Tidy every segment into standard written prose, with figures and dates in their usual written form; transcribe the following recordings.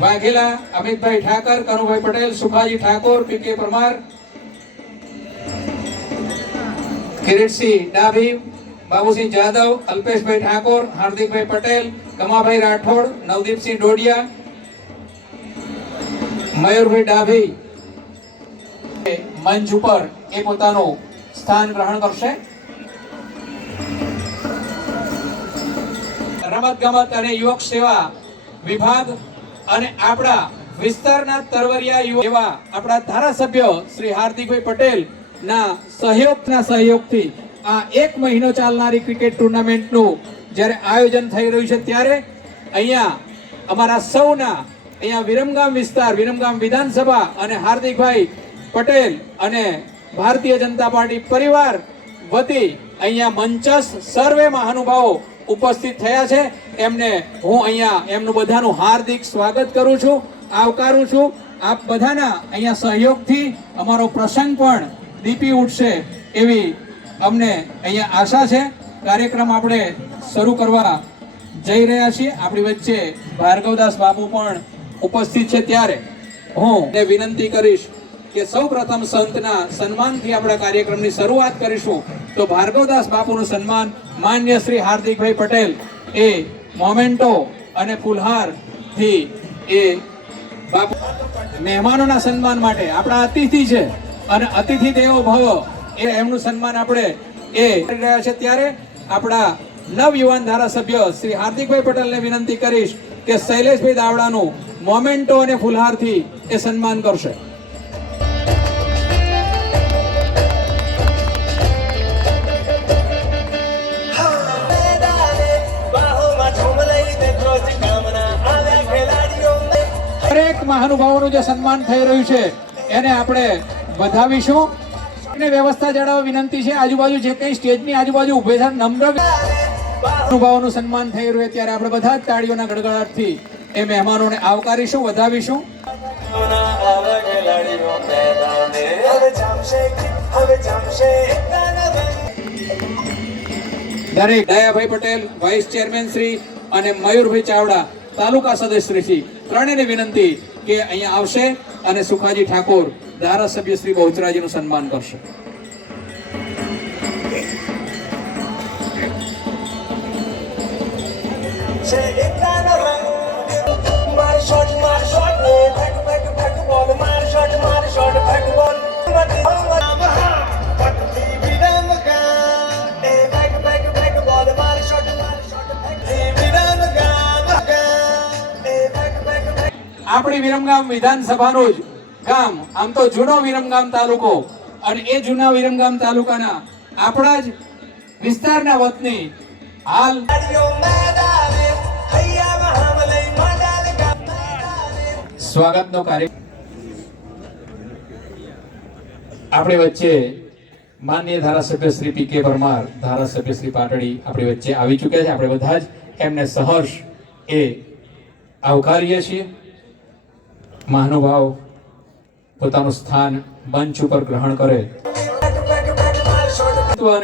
Vaghela Amitbhai Thakar, Kanubhai Patel, Sukhaji Thakor, PK Parmar, Kiritsinh Dabhi, Babusinh Jadav, અલ્પેશભાઈ ઠાકોર, હાર્દિકભાઈ પટેલ, કમાભાઈ રાઠોડ, નવદીપસિંહ ડોડિયા, મયુરભાઈ ડાભી મંચ ઉપર એ પોતાનું સ્થાન ગ્રહણ કરશે. રમત ગમત અને યુવક સેવા વિભાગ અને આપણા વિસ્તારના તરવરિયા એવા આપણા ધારાસભ્ય શ્રી હાર્દિકભાઈ પટેલ ના સહયોગથી આ 1 મહિનો ચાલનારી ક્રિકેટ ટુર્નામેન્ટનું જ્યારે આયોજન થઈ રહ્યું છે ત્યારે અહીંયા અમારા સૌના અહીંયા વિરમગામ વિસ્તાર, વિરમગામ વિધાનસભા અને હાર્દિકભાઈ પટેલ અને ભારતીય જનતા પાર્ટી પરિવાર વતી અહીંયા મંચસ્થ સર્વે મહાનુભાવો ઉપસ્થિત થયા છે. એમને હું અહીંયા એમનું બધાનું હાર્દિક સ્વાગત કરું છું, આવકારું છું. આપ બધાના અહીંયા સહયોગથી અમારો પ્રસંગ પણ દીપી ઉઠશે એવી અમને અહીંયા આશા છે. કાર્યક્રમ આપણે શરૂ કરવા જઈ રહ્યા છીએ. આપણી વચ્ચે ભાર્ગવદાસ બાપુ પણ ઉપસ્થિત છે ત્યારે હું વિનંતી કરીશ કે સૌપ્રથમ સંતના સન્માનથી આપણા કાર્યક્રમની શરૂઆત કરીશું. તો ભાર્ગવદાસ બાપુનું સન્માન માન્ય શ્રી હાર્દિકભાઈ પટેલ એ મોમેન્ટો અને ફુલહાર થી એ બાપુ મહેમાનોના સન્માન માટે આપણા અતિથિ છે અને અતિથિ દેવો ભવ એ એમનું સન્માન આપણે એ કરી રહ્યા છે ત્યારે આપણા નવયુવાન ધારાસભ્ય શ્રી હાર્દિકભાઈ પટેલને વિનંતી કરીશ કે શૈલેષભાઈ દાવડાનું મોમેન્ટો અને ફુલહારથી એ સન્માન કરશે. દરેક મહાનુભાવોનું જે સન્માન થઈ રહ્યું છે એને આપણે વધાવીશું. વ્યવસ્થા જાળવવા વિનંતી છે. આજુબાજુ જે કઈ સ્ટેજની આજુબાજુ ઉભે છે નમ્ર મહાનુભાવોનું સન્માન થઈ રહ્યું છે ત્યારે આપણે બધા જ તાળીઓના ગડગડાટથી એ મહેમાનોને આવકારીશું, વધાવીશું. દરેક દયાભાઈ પટેલ વાઇસ ચેરમેન શ્રી અને મયુરભાઈ ચાવડા તાલુકા સદસ્ય શ્રી ત્રણેયને વિનંતી કે અહીંયા આવશે અને સુખાજી ઠાકોર ધારાસભ્ય શ્રી બહુચરાજીનું સન્માન કરશે. આપણી વિરમગામ વિધાનસભાનું જ ગામ, આમ તો જૂનો વિરમગામ તાલુકો, અને એ જૂના વિરમગામ તાલુકાના આપણા જ વિસ્તારના વતની હાલ સ્વાગતનો કાર્યક્રમ આપણી વચ્ચે માનનીય ધારાસભ્ય શ્રી પીકે પરમાર, ધારાસભ્ય શ્રી પાટડી આપણી વચ્ચે આવી ચૂક્યા છે. આપણે બધા જ એમને સહર્ષ એ આવકારીએ છીએ. મહાનુભાવ પોતાનું સ્થાન મંચ ઉપર ગ્રહણ કરે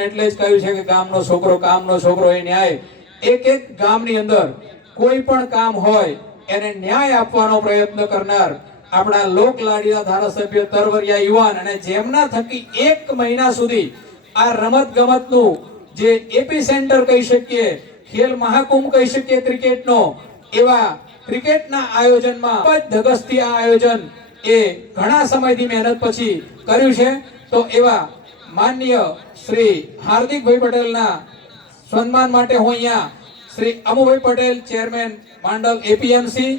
એટલે જ કહ્યું છે કે ગામનો છોકરો કામનો છોકરો એ ન્યાય. એક એક ગામની અંદર કોઈ પણ કામ હોય એને ન્યાય આપવાનો પ્રયત્ન કરનાર આપણા લોક લાડીલા ધારાસભ્ય તરવરિયા યુવાન, અને જેમના થકી 1 મહિના સુધી આ રમત ગમતનું જે એપી સેન્ટર કહી શકીએ, ખેલ મહાકુંભ કહી શકીએ ક્રિકેટનો, એવા ક્રિકેટના આયોજનમાં ધગસથી આ આયોજન એ ઘણા સમયથી મહેનત પછી કર્યું છે. તો એવા માનનીય શ્રી હાર્દિકભાઈ પટેલના સન્માન માટે હું અહીંયા Shri Amubhai Patel, chairman Mandal APMC,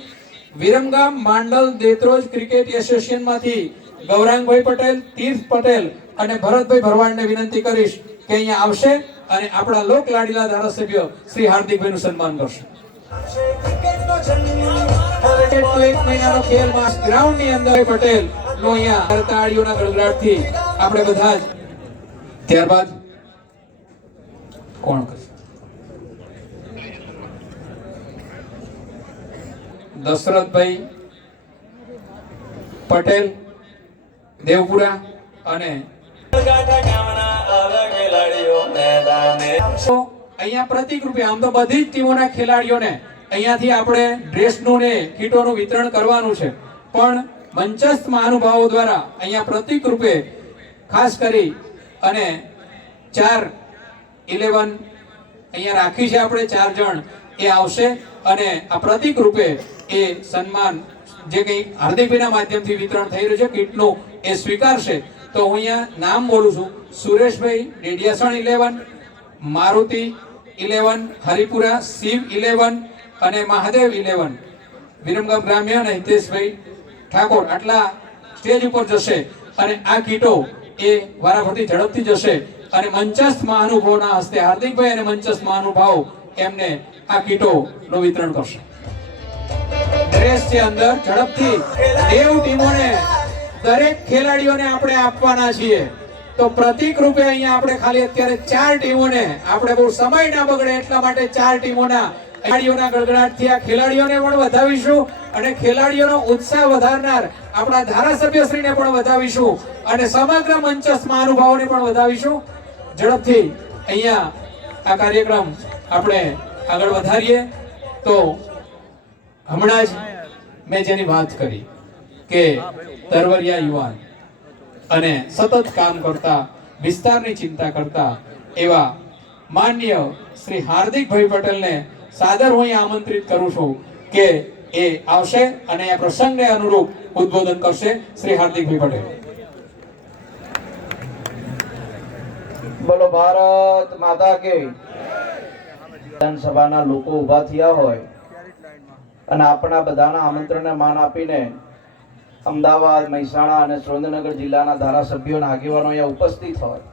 Viramgam Mandal Detroj cricket એસોસિએશનમાંથી ગૌરાંગભાઈ પટેલ, તીર્થ પટેલ અને ભરતભાઈ ભરવાડને વિનંતી કરીશ કે અહીંયા આવશે અને આપણા લોક લાડીલા ધારાસભ્ય શ્રી હાર્દિકભાઈનું સન્માન કરશે. ગ્રાઉન્ડની અંદર પટેલ નો અહીંયા તાળીઓના ગડગડાટથી આપણે બધા જ. ત્યારબાદ કોણ કરશે? દશરથભાઈ પટેલ દેવપુરા અને અહીંયા પ્રતિક રૂપે આમ તો બધી જ ટીમોના ખેલાડીઓને અહીંયાથી આપણે ડ્રેસનું ને કીટોનું વિતરણ કરવાનું છે, પણ મંચસ્થ મહાનુભાવો દ્વારા અહીંયા પ્રતિક રૂપે ખાસ કરી અને 4-11 અહીંયા રાખી છે આપણે 4 જણ એ આવશે અને આ પ્રતિક રૂપે એ સન્માન જે કંઈ હાર્દિકભાઈના માધ્યમથી વિતરણ થઈ રહ્યું છે કીટનું એ સ્વીકારશે. તો હું અહીંયા નામ બોલું છું: સુરેશભાઈ ડેડિયાસણ 11, મારુતિ 11, હરિપુરા શિવ 11 અને મહાદેવ 11, વિરમગામ ગ્રામ્ય અને હિતેશભાઈ ઠાકોર આટલા સ્ટેજ ઉપર જશે અને આ કીટો એ વારાફરતી ઝડપથી જશે અને મંચસ્થ મહાનુભાવોના હસ્તે હાર્દિકભાઈ અને મંચસ્થ મહાનુભાવો એમને આ કીટોનું વિતરણ કરશે. ડ્રેસ છે અંદર ઝડપથી 90 ટીમોને દરેક ખેલાડીઓને આપણે આપવાના છીએ. તો પ્રતિક રૂપે અહીંયા આપણે ખાલી અત્યારે 4 ટીમોને, આપણે બહુ સમય ના બગડે એટલા માટે 4 ટીમોના ખેલાડીઓના ગડગડાટથી આ ખેલાડીઓને પણ વધાવીશું અને ખેલાડીઓનો ઉત્સાહ વધારનાર આપણા ધારાસભ્યશ્રીને પણ વધાવીશું અને સમગ્ર મંચસ્થ મહાનુભાવોને પણ વધાવીશું. ઝડપથી અહીંયા આ કાર્યક્રમ આપણે આગળ વધારીએ. તો હમણાં જ મેં જેની વાત કરી કે તરવરિયા યુવાન અને સતત કામ કરતા, વિસ્તારની ચિંતા કરતા એવા માન્ય શ્રી હાર્દિકભાઈ પટેલને સાદર હું આમંત્રિત કરું છું કે એ આવશે અને આ પ્રસંગને અનુરૂપ ઉદ્બોધન કરશે. શ્રી હાર્દિકભાઈ પટેલ. બોલો ભારત માતા કે. વિધાનસભાના લોકો ઉભા થયા હોય અને આપણા બધાના આમંત્રણને માન આપીને અમદાવાદ, મહેસાણા અને સુરેન્દ્રનગર જિલ્લાના ધારાસભ્યો અને આગેવાનો અહીંયા ઉપસ્થિત હોય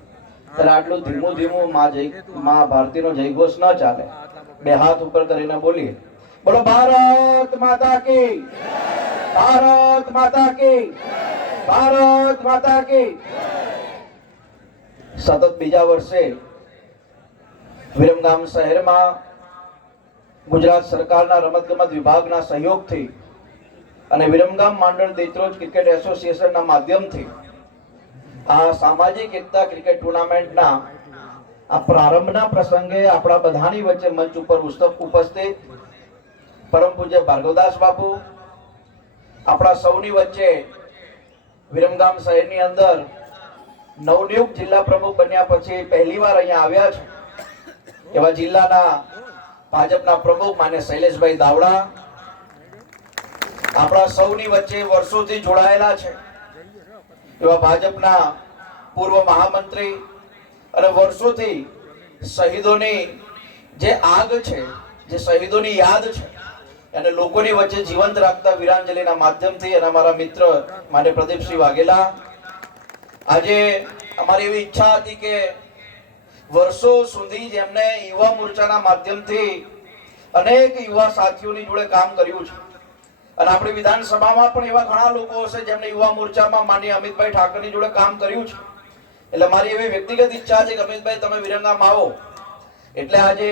ત્યારે આટલું ધીમું ધીમું માં ભારતીનો જયઘોષ ન ચાલે. 2 હાથ ઉપર કરીને બોલીએ: બોલો ભારત માતા કી, ભારત માતા કી, ભારત માતા કી. સતત બીજા વર્ષે વિરમગામ શહેરમાં ગુજરાત સરકારના રમતગમત વિભાગના સહયોગથી અને વિરમગામ માંડળ દેત્રોજ ક્રિકેટ એસોસિએશનના માધ્યમથી આ સામાજિક એકતા ક્રિકેટ ટુર્નામેન્ટના આ પ્રારંભના પ્રસંગે આપણા બધાની વચ્ચે મંચ ઉપર ઉપસ્થિત પરમ પૂજ્ય ભાર્ગવદાસ બાપુ આપણા સૌની વચ્ચે વિરમગામ શહેરની અંદર નવનિયુક્ત જિલ્લા પ્રમુખ બન્યા પછી પહેલીવાર અહીંયા આવ્યા છે એવા જિલ્લાના ભાજપના પ્રમુખ માન્ય શૈલેષભાઈ દાવડા આપણા સૌની વચ્ચે વર્ષોથી જોડાયેલા છે એવા ભાજપના પૂર્વ મહામંત્રી અને વર્ષોથી શહીદોની જે આગ છે, જે શહીદોની યાદ છે અને લોકોની વચ્ચે જીવંત રાખતા વીરાંજલિના માધ્યમથી અને અમારા મિત્ર માન્ય પ્રદીપસિંહ વાઘેલા. આજે અમારી એવી ઈચ્છા હતી કે વર્ષો સુધી જેમને યુવા મોરચાના માધ્યમથી અનેક યુવા સાથીઓની જોડે કામ કર્યું છે અને આપણી વિધાનસભામાં પણ એવા ઘણા લોકો હશે જેમને યુવા મોરચામાં માનનીય અમિતભાઈ ઠાકરની જોડે કામ કર્યું છે. એટલે મારી એવી વ્યક્તિગત ઈચ્છા છે કે અમિતભાઈ તમે વિરમગામ આવો એટલે આજે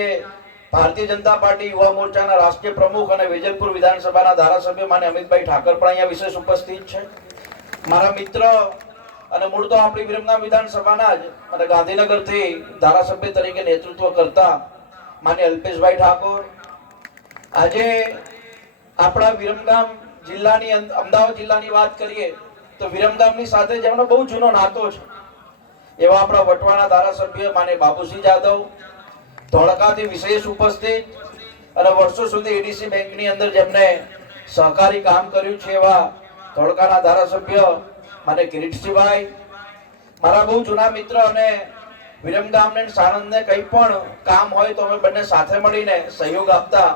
ભારતીય જનતા પાર્ટી યુવા મોરચાના રાષ્ટ્રીય પ્રમુખ અને વેજલપુર વિધાનસભાના ધારાસભ્ય માન્ય અમિતભાઈ ઠાકર પણ અહીંયા વિશેષ ઉપસ્થિત છે. મારા મિત્ર અને મૂળ તો આપણી વિરમગામ વિધાનસભાના જ અને ગાંધીનગરથી ધારાસભ્ય તરીકે નેતૃત્વ કરતા માન્ય અલ્પેશભાઈ ઠાકોર. આજે આપણા વિરમગામ જિલ્લાની અમદાવાદ જિલ્લાની વાત કરીએ તો વિરમગામની સાથે જેમનો બહુ જૂનો નાતો છે એવા આપણા વટવાના ધારાસભ્ય માન્ય બાબુસિંહ જાદવ ધોળકાથી વિશેષ ઉપસ્થિત અને વર્ષો સુધી એડીસી બેંકની અંદર જેમને સહકારી કામ કર્યું છે એવા ધોળકાના ધારાસભ્ય માન્ય કિરીટસિંહભાઈ. મારા બહુ જૂના મિત્ર અને વિરમગામને સાણંદને કંઈ પણ કામ હોય તો અમે બંને સાથે મળીને સહયોગ આપતા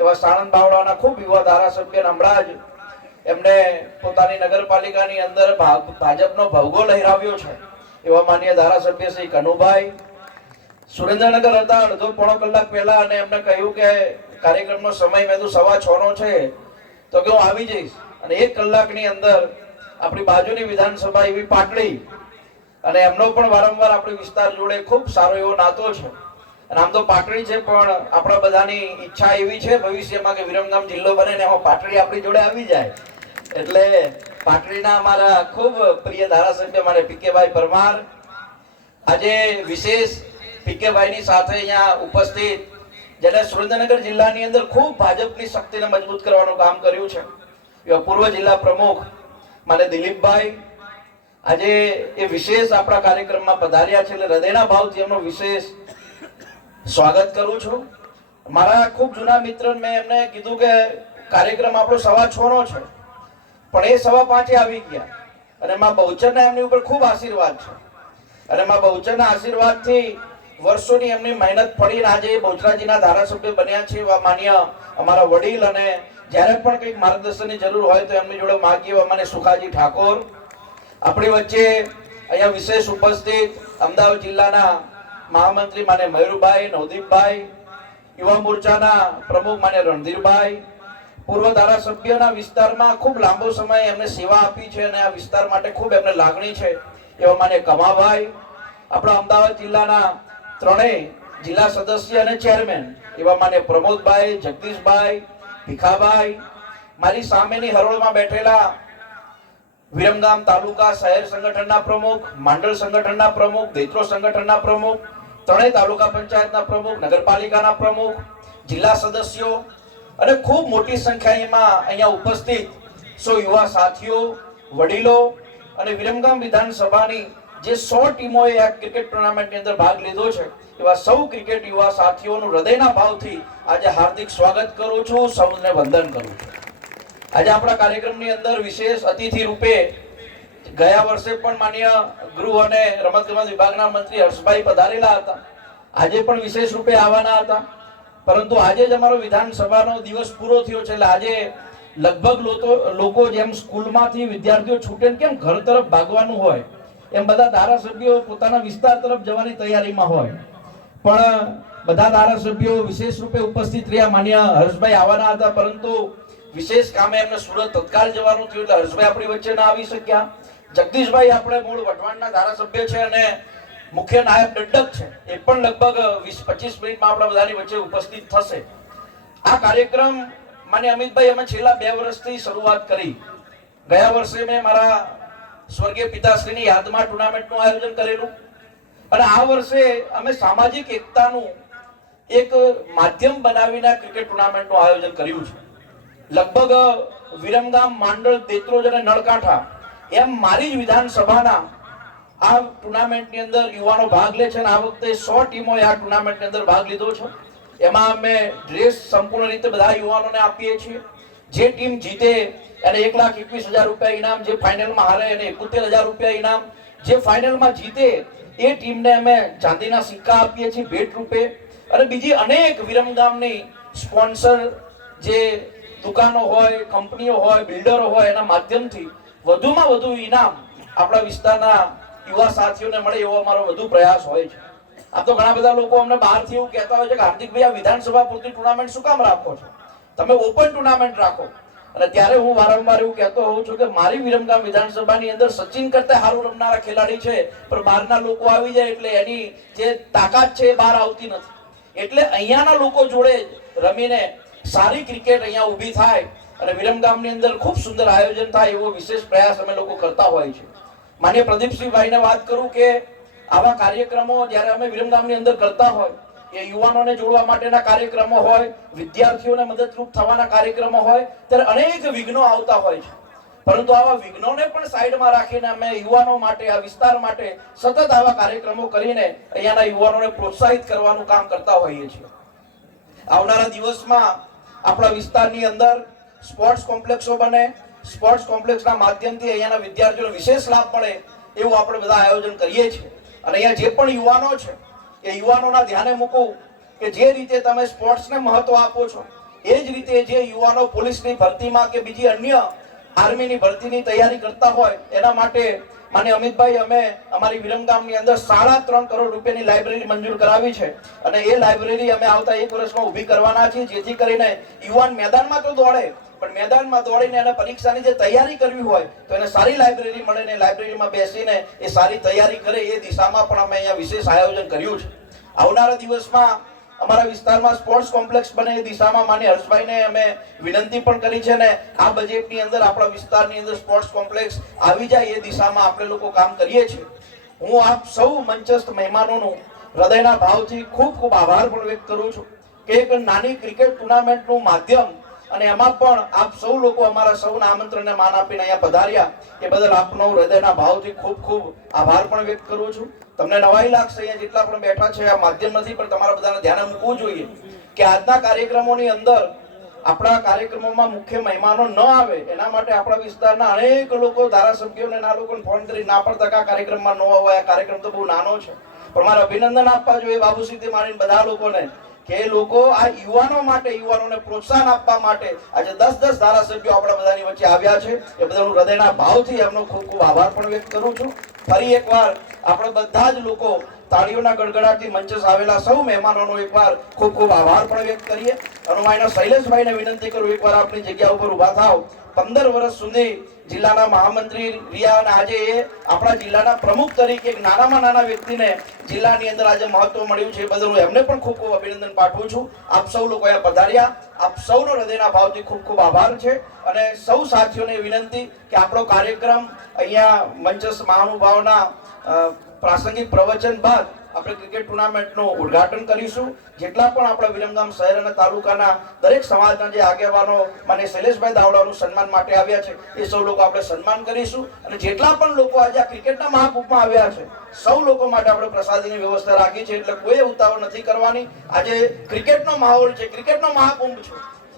એવા સાણંદ બાવળાના ખૂબ યુવા ધારાસભ્ય હમણાં જ એમને પોતાની નગરપાલિકાની અંદર ભાજપનો ભવગો લહેરાવ્યો છે એવા માન્ય ધારાસભ્ય શ્રી કનુભાઈ. સુરેન્દ્રનગર હતા અડધો પોણો કલાક પહેલા અને એમને કહ્યું કે કાર્યક્રમનો સમય મેં તો 6:15 નો છે તો કે હું આવી જઈશ અને 1 કલાકની અંદર આપણી બાજુની વિધાનસભા એવી પાટડી અને એમનો પણ વારંવાર આપણી વિસ્તાર જોડે ખૂબ સારો એવો નાતો છે અને આમ તો પાટડી છે પણ આપણા બધાની ઈચ્છા એવી છે ભવિષ્યમાં કે વિરમગામ જિલ્લો બને ને એમાં પાટડી આપણી જોડે આવી જાય. એટલે પાટડીના અમારા ખૂબ પ્રિય ધારાસભ્ય મારે પીકેભાઈ પરમાર આજે વિશેષ પીકેભાઈની સાથે અહીંયા ઉપસ્થિત જેને સુરેન્દ્રનગર જિલ્લાની અંદર ખૂબ ભાજપની શક્તિને મજબૂત કરવાનું કામ કર્યું છે એવા પૂર્વ જિલ્લા પ્રમુખ માન્ય દિલીપભાઈ આજે એ વિશેષ આપણા કાર્યક્રમમાં પધાર્યા છે, એટલે હૃદયના ભાવથી એમનો વિશેષ સ્વાગત કરું છું. મારા ખૂબ જૂના મિત્ર મેં એમને કીધું કે કાર્યક્રમ આપણો 6:15 નો છે, પણ એ 5:15 આવી ગયા અને માં બહુચરના એમની ઉપર ખૂબ આશીર્વાદ છે અને માં બહુચરના આશીર્વાદથી વર્ષોની એમની મહેનત પડીને આજે બહુચરાજીના ધારાસભ્ય બન્યા છે. એવા માન્ય અમારા વડીલ અને જ્યારે પણ કંઈક માર્ગદર્શનની જરૂર હોય તો એમની જોડે માગીએ એવા માન્ય સુખાજી ઠાકોર આપણી વચ્ચે અહીંયા વિશેષ ઉપસ્થિત અમદાવાદ જિલ્લાના મહામંત્રી માન્ય મયુરભાઈ, નવદીપભાઈ, યુવા મોરચાના પ્રમુખ માન્ય રણધીરભાઈ, પૂર્વ ધારાસભ્યના વિસ્તારમાં ખૂબ લાંબો સમય એમને સેવા આપી છે અને આ વિસ્તાર માટે ખૂબ એમને લાગણી છે એવા માન્ય કમાભાઈ, આપણા અમદાવાદ જિલ્લાના ત્રણેય જિલ્લા સદસ્ય અને ચેરમેન એવા માન્ય પ્રમોદભાઈ, જગદીશભાઈ, ભીખાભાઈ, મારી સામેની હરોળમાં બેઠેલા વિરમગામ તાલુકા શહેર સંગઠનના પ્રમુખ, માંડલ સંગઠનના પ્રમુખ, દેત્રો સંગઠનના પ્રમુખ, ત્રણેય તાલુકા પંચાયતના પ્રમુખ, નગરપાલિકાના પ્રમુખ, જિલ્લા સદસ્યો અને ખૂબ મોટી સંખ્યામાં અહીંયા ઉપસ્થિત યુવા સાથીઓ, વડીલો અને વિરમગામ વિધાનસભાની જે 100 ટીમોએ આ ક્રિકેટ ટુર્નામેન્ટની અંદર ભાગ લીધો છે એવા સૌ ક્રિકેટ યુવા સાથીઓનું હૃદયના ભાવથી આજે હાર્દિક સ્વાગત કરું છું, સૌને વંદન કરું છું. આજે આપણા કાર્યક્રમની અંદર વિશેષ અતિથિ રૂપે ગયા વર્ષે પણ માન્ય ગૃહ અને રમતગમત વિભાગના મંત્રી હર્ષભાઈ પધારેલા હતા, આજે પણ વિશેષ રૂપે આવવાના હતા, પરંતુ આજે જ અમારો વિધાનસભાનો દિવસ પૂરો થયો છે એટલે આજે લગભગ લોકો જેમ સ્કૂલમાંથી વિદ્યાર્થીઓ છૂટે કેમ ઘર તરફ ભાગવાનું હોય એમ બધા ધારાસભ્યો પોતાના વિસ્તાર તરફ જવાની તૈયારીમાં હોય, પણ બધા ધારાસભ્યો વિશેષ રૂપે ઉપસ્થિત રહ્યા. માન્ય હર્ષભાઈ આવવાના હતા પરંતુ વિશેષ કામે એમને સુરત તત્કાલ જવાનું થયું એટલે હર્ષભાઈ આપણી વચ્ચે ના આવી શક્યા. જગદીશભાઈ આપણે મૂળ વઢવાણના ધારાસભ્ય છે અને મુખ્ય નાયબ દંડક છે, એ પણ લગભગ 20-25 મિનિટમાં આપણા બધાની વચ્ચે ઉપસ્થિત થશે. આ કાર્યક્રમ માન્ય અમિતભાઈ અમે છેલ્લા 2 વર્ષથી શરૂઆત કરી. ગયા વર્ષે મેં મારા સ્વર્ગીય પિતાશ્રીની યાદમાં ટુર્નામેન્ટનું આયોજન કરેલું અને આ વર્ષે અમે સામાજિક એકતાનું એક માધ્યમ બનાવીને ક્રિકેટ ટુર્નામેન્ટનું આયોજન કર્યું છે. લગભગ વિરમગામ, માંડલ, દેત્રોજ અને નળકાંઠા એમ મારી જ વિધાનસભાના આ ટુર્નામેન્ટની અંદર યુવાનો ભાગ લે છે અને આ વખતે 100 ટીમોએ આ ટુર્નામેન્ટની અંદર ભાગ લીધો છે. એમાં અમે ડ્રેસ સંપૂર્ણ રીતે બધા યુવાનોને આપીએ છીએ. જે ટીમ જીતે એને 1,21,000 રૂપિયા ઇનામ, જે ફાઇનલમાં હારે એને 71,000 રૂપિયા ઇનામ, જે ફાઇનલમાં જીતે એ ટીમને અમે ચાંદીના સિક્કા આપીએ છીએ ભેટ રૂપે અને બીજી અનેક વિરમગામની સ્પોન્સર જે દુકાનો હોય, કંપનીઓ હોય, બિલ્ડરો હોય એના માધ્યમથી વધુમાં વધુ ઇનામ આપણા વિસ્તારના યુવા સાથીઓને મળે એવો અમારો વધુ પ્રયાસ હોય છે. આમ તો ઘણા બધા લોકો અમને બહારથી એવું કહેતા હોય છે કે હાર્દિકભાઈ આ વિધાનસભા પૂરતી ટુર્નામેન્ટ શું કામ રાખો છો, તમે ઓપન ટુર્નામેન્ટ રાખો. અને ત્યારે હું વારંવાર એવું કહેતો હોઉં છું કે મારી વિરમગામ વિધાનસભાની અંદર સચિન કરતા સારું રમનારા ખેલાડી છે, પણ બહારના લોકો આવી જાય એટલે એની જે તાકાત છે એ બહાર આવતી નથી. એટલે અહીંયાના લોકો જોડે રમીને સારી ક્રિકેટ અહીંયા ઊભી થાય અને વિરમગામની અંદર ખૂબ સુંદર આયોજન થાય એવો વિશેષ પ્રયાસ અમે લોકો કરતા હોય છે. માન્ય પ્રદીપસિંહભાઈને વાત કરું કે આવા કાર્યક્રમો જ્યારે અમે વિરમગામની અંદર કરતા હોય એ યુવાનોને જોડવા માટેના કાર્યક્રમો હોય, વિદ્યાર્થીઓને મદદરૂપ થવાના કાર્યક્રમો હોય ત્યારે અનેક વિઘ્નો આવતા હોય છે, પરંતુ આવા વિઘ્નોને પણ સાઈડમાં રાખીને અમે યુવાનો માટે, આ વિસ્તાર માટે સતત આવા કાર્યક્રમો કરીને અહીંયાના યુવાનોને પ્રોત્સાહિત કરવાનું કામ કરતા હોઈએ છીએ. આવનારા દિવસમાં આપણા વિસ્તારની અંદર સ્પોર્ટ્સ કોમ્પ્લેક્સો બને, સ્પોર્ટ્સ કોમ્પ્લેક્સના માધ્યમથી અહીંયાના વિદ્યાર્થીઓને વિશેષ લાભ મળે એવું આપણે બધા આયોજન કરીએ છીએ. અને અહીંયા જે પણ યુવાનો છે એ યુવાનોના ધ્યાને મૂકવું કે જે રીતે તમે સ્પોર્ટ્સને મહત્વ આપો છો એ જ રીતે જે યુવાનો પોલીસની ભરતીમાં કે બીજી અન્ય આર્મીની ભરતીની તૈયારી કરતા હોય એના માટે માન્ય અમિતભાઈ અમે અમારી વિરમગામની અંદર 3.5 કરોડ રૂપિયાની લાઇબ્રેરી મંજૂર કરાવી છે અને એ લાઇબ્રેરી અમે આવતા 1 વર્ષમાં ઊભી કરવાના છીએ, જેથી કરીને યુવાન મેદાનમાં તો દોડે પણ મેદાનમાં દોડીને એને પરીક્ષાની જે તૈયારી કરવી હોય તો એને સારી લાઇબ્રેરી મળે ને લાઇબ્રેરીમાં બેસીને એ સારી તૈયારી કરે એ દિશામાં પણ અમે અહીંયા વિશેષ આયોજન કર્યું છે. આવનારા દિવસમાં અમારા વિસ્તારમાં સ્પોર્ટ્સ કોમ્પ્લેક્સ બને એ દિશામાં માન્ય હર્ષભાઈને અમે વિનંતી પણ કરી છે ને આ બજેટની અંદર આપણા વિસ્તારની અંદર સ્પોર્ટ્સ કોમ્પ્લેક્સ આવી જાય એ દિશામાં આપણે લોકો કામ કરીએ છીએ. હું આપ સૌ મંચસ્થ મહેમાનોનો હૃદયના ભાવથી ખૂબ ખૂબ આભાર પણ વ્યક્ત કરું છું. કે એક નાની ક્રિકેટ ટુર્નામેન્ટનું માધ્યમ અને એમાં પણ આપ સૌ લોકો અમારા સૌના આમંત્રણને માન આપીને અહીંયા પધાર્યા એ બદલ આપનો હૃદયના ભાવથી ખૂબ ખૂબ આભાર પણ વ્યક્ત કરું છું. તમને નવાઈ લાગશે અહીંયા જેટલા પણ બેઠા છે આ માધ્યમ નથી, પણ તમારા બધાને ધ્યાને મૂકવું જોઈએ કે આજના કાર્યક્રમોની અંદર આપણા કાર્યક્રમોમાં મુખ્ય મહેમાનો ન આવે એના માટે આપણા વિસ્તારના અનેક લોકો ધારાસભ્યોને ના લોકોને ફોન કરી ના પડતા કે આ કાર્યક્રમમાં ન હોય, આ કાર્યક્રમ તો બહુ નાનો છે. પણ મારે અભિનંદન આપવા જોઈએ બાબુસિંહથી માંડીને બધા લોકોને કે એ લોકો આ યુવાનો માટે, યુવાનોને પ્રોત્સાહન આપવા માટે આજે 10 ધારાસભ્યો આપણા બધાની વચ્ચે આવ્યા છે. એ બધાનું હૃદયના ભાવથી એમનો ખૂબ ખૂબ આભાર પણ વ્યક્ત કરું છું. ફરી એકવાર આપણે બધા જ લોકો તાળીઓના ગડગડાટથી મંચસ આવેલા સૌ મહેમાનોનો એકવાર ખૂબ ખૂબ આભાર પણ વ્યક્ત કરીએ. અને હું અહીંના શૈલેષભાઈને વિનંતી કરું એકવાર આપની જગ્યા ઉપર ઊભા થાવ. 15 વર્ષ સુધી જિલ્લાના મહામંત્રી રહ્યા અને આજે એ આપણા જિલ્લાના પ્રમુખ તરીકે એક નાનામાં નાના વ્યક્તિને જિલ્લાની અંદર આજે મહત્વ મળ્યું છે. એ બદલ હું એમને પણ ખૂબ ખૂબ અભિનંદન પાઠવું છું. આપ સૌ લોકો અહીંયા પધાર્યા, આપ સૌનો હૃદયના ભાવથી ખૂબ ખૂબ આભાર છે. અને સૌ સાથીઓને વિનંતી કે આપણો કાર્યક્રમ અહીંયા મંચસ્થ મહાનુભાવના પ્રાસંગિક પ્રવચન બાદ આપણે ક્રિકેટ ટુર્નામેન્ટનું ઉદ્ઘાટન કરીશું. જેટલા પણ આપણા વિરમગામ શહેર અને તાલુકાના દરેક સમાજના જે આગેવાનો માનીય શૈલેષભાઈ દાવડાનું સન્માન માટે આવ્યા છે એ સૌ લોકો આપણે સન્માન કરીશું. અને જેટલા પણ લોકો આજે આ ક્રિકેટના મહાકુંભમાં આવ્યા છે સૌ લોકો માટે આપણે પ્રસાદીની વ્યવસ્થા રાખી છે, એટલે કોઈ ઉતાવળ નથી કરવાની. આજે ક્રિકેટનો માહોલ છે, ક્રિકેટનો મહાકુંભ છે.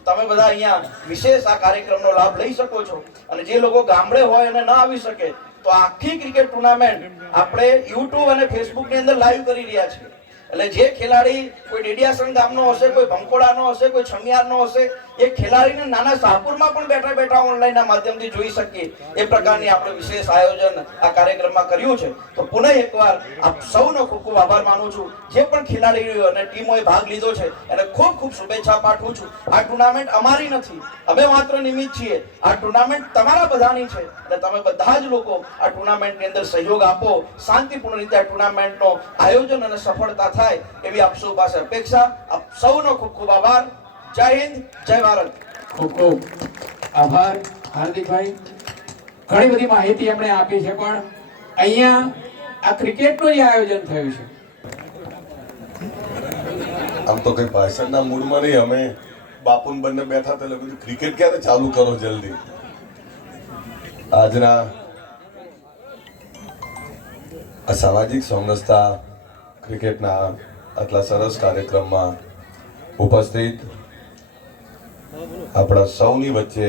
તમે બધા અહીંયા વિશેષ આ કાર્યક્રમનો લાભ લઈ શકો છો. અને જે લોકો ગામડે હોય અને ન આવી શકે તો આખી ક્રિકેટ ટુર્નામેન્ટ આપણે YouTube અને Facebook ની અંદર લાઈવ કરી રહ્યા છીએ. એટલે જે ખેલાડી કોઈ ડેડિયાસણ ગામનો હશે, કોઈ ભંકોડાનો હશે, કોઈ છમિયારનો હશે, એ ખેલાડીને નાના શાહપુરમાં પણ બેઠા બેઠા ઓનલાઈનના માધ્યમથી જોઈ શકીએ એ પ્રકારની આપણે વિશેષ આયોજન આ કાર્યક્રમમાં કર્યું છે. તો પુનઃ એકવાર આપ સૌનો ખૂબ ખૂબ આભાર માનું છું. જે પણ ખેલાડીઓ અને ટીમોએ ભાગ લીધો છે એને ખૂબ ખૂબ શુભેચ્છા પાઠવું છું. આ ટુર્નામેન્ટ અમારી નથી, અમે માત્ર નિમિત્ત છીએ. આ ટુર્નામેન્ટ તમારા બધાની છે એટલે તમે બધા જ લોકો આ ટુર્નામેન્ટની અંદર સહયોગ આપો. શાંતિપૂર્ણ રીતે આ ટુર્નામેન્ટનો આયોજન અને સફળતા થાય એવી આપ સૌ પાસે અપેક્ષા. આપ સૌનો ખૂબ ખૂબ આભાર. જય હિન્દ, જય ભારત. ખૂબ ખૂબ આભાર હાર્દિકભાઈ. ઘણી બધી માહિતી એમણે આપી છે, પણ અહીંયા આ ક્રિકેટનું જે આયોજન થયું છે આમ તો કઈ ભાષણના મૂડમાં નહીં, અમે બાપુન બંને બેઠા હતા એટલે બધું ક્રિકેટ ક્યારે ચાલુ કરો જલ્દી. આજના આ સામાજિક સમરસતા ક્રિકેટના આટલા સરસ કાર્યક્રમમાં ઉપસ્થિત આપણા સૌની વચ્ચે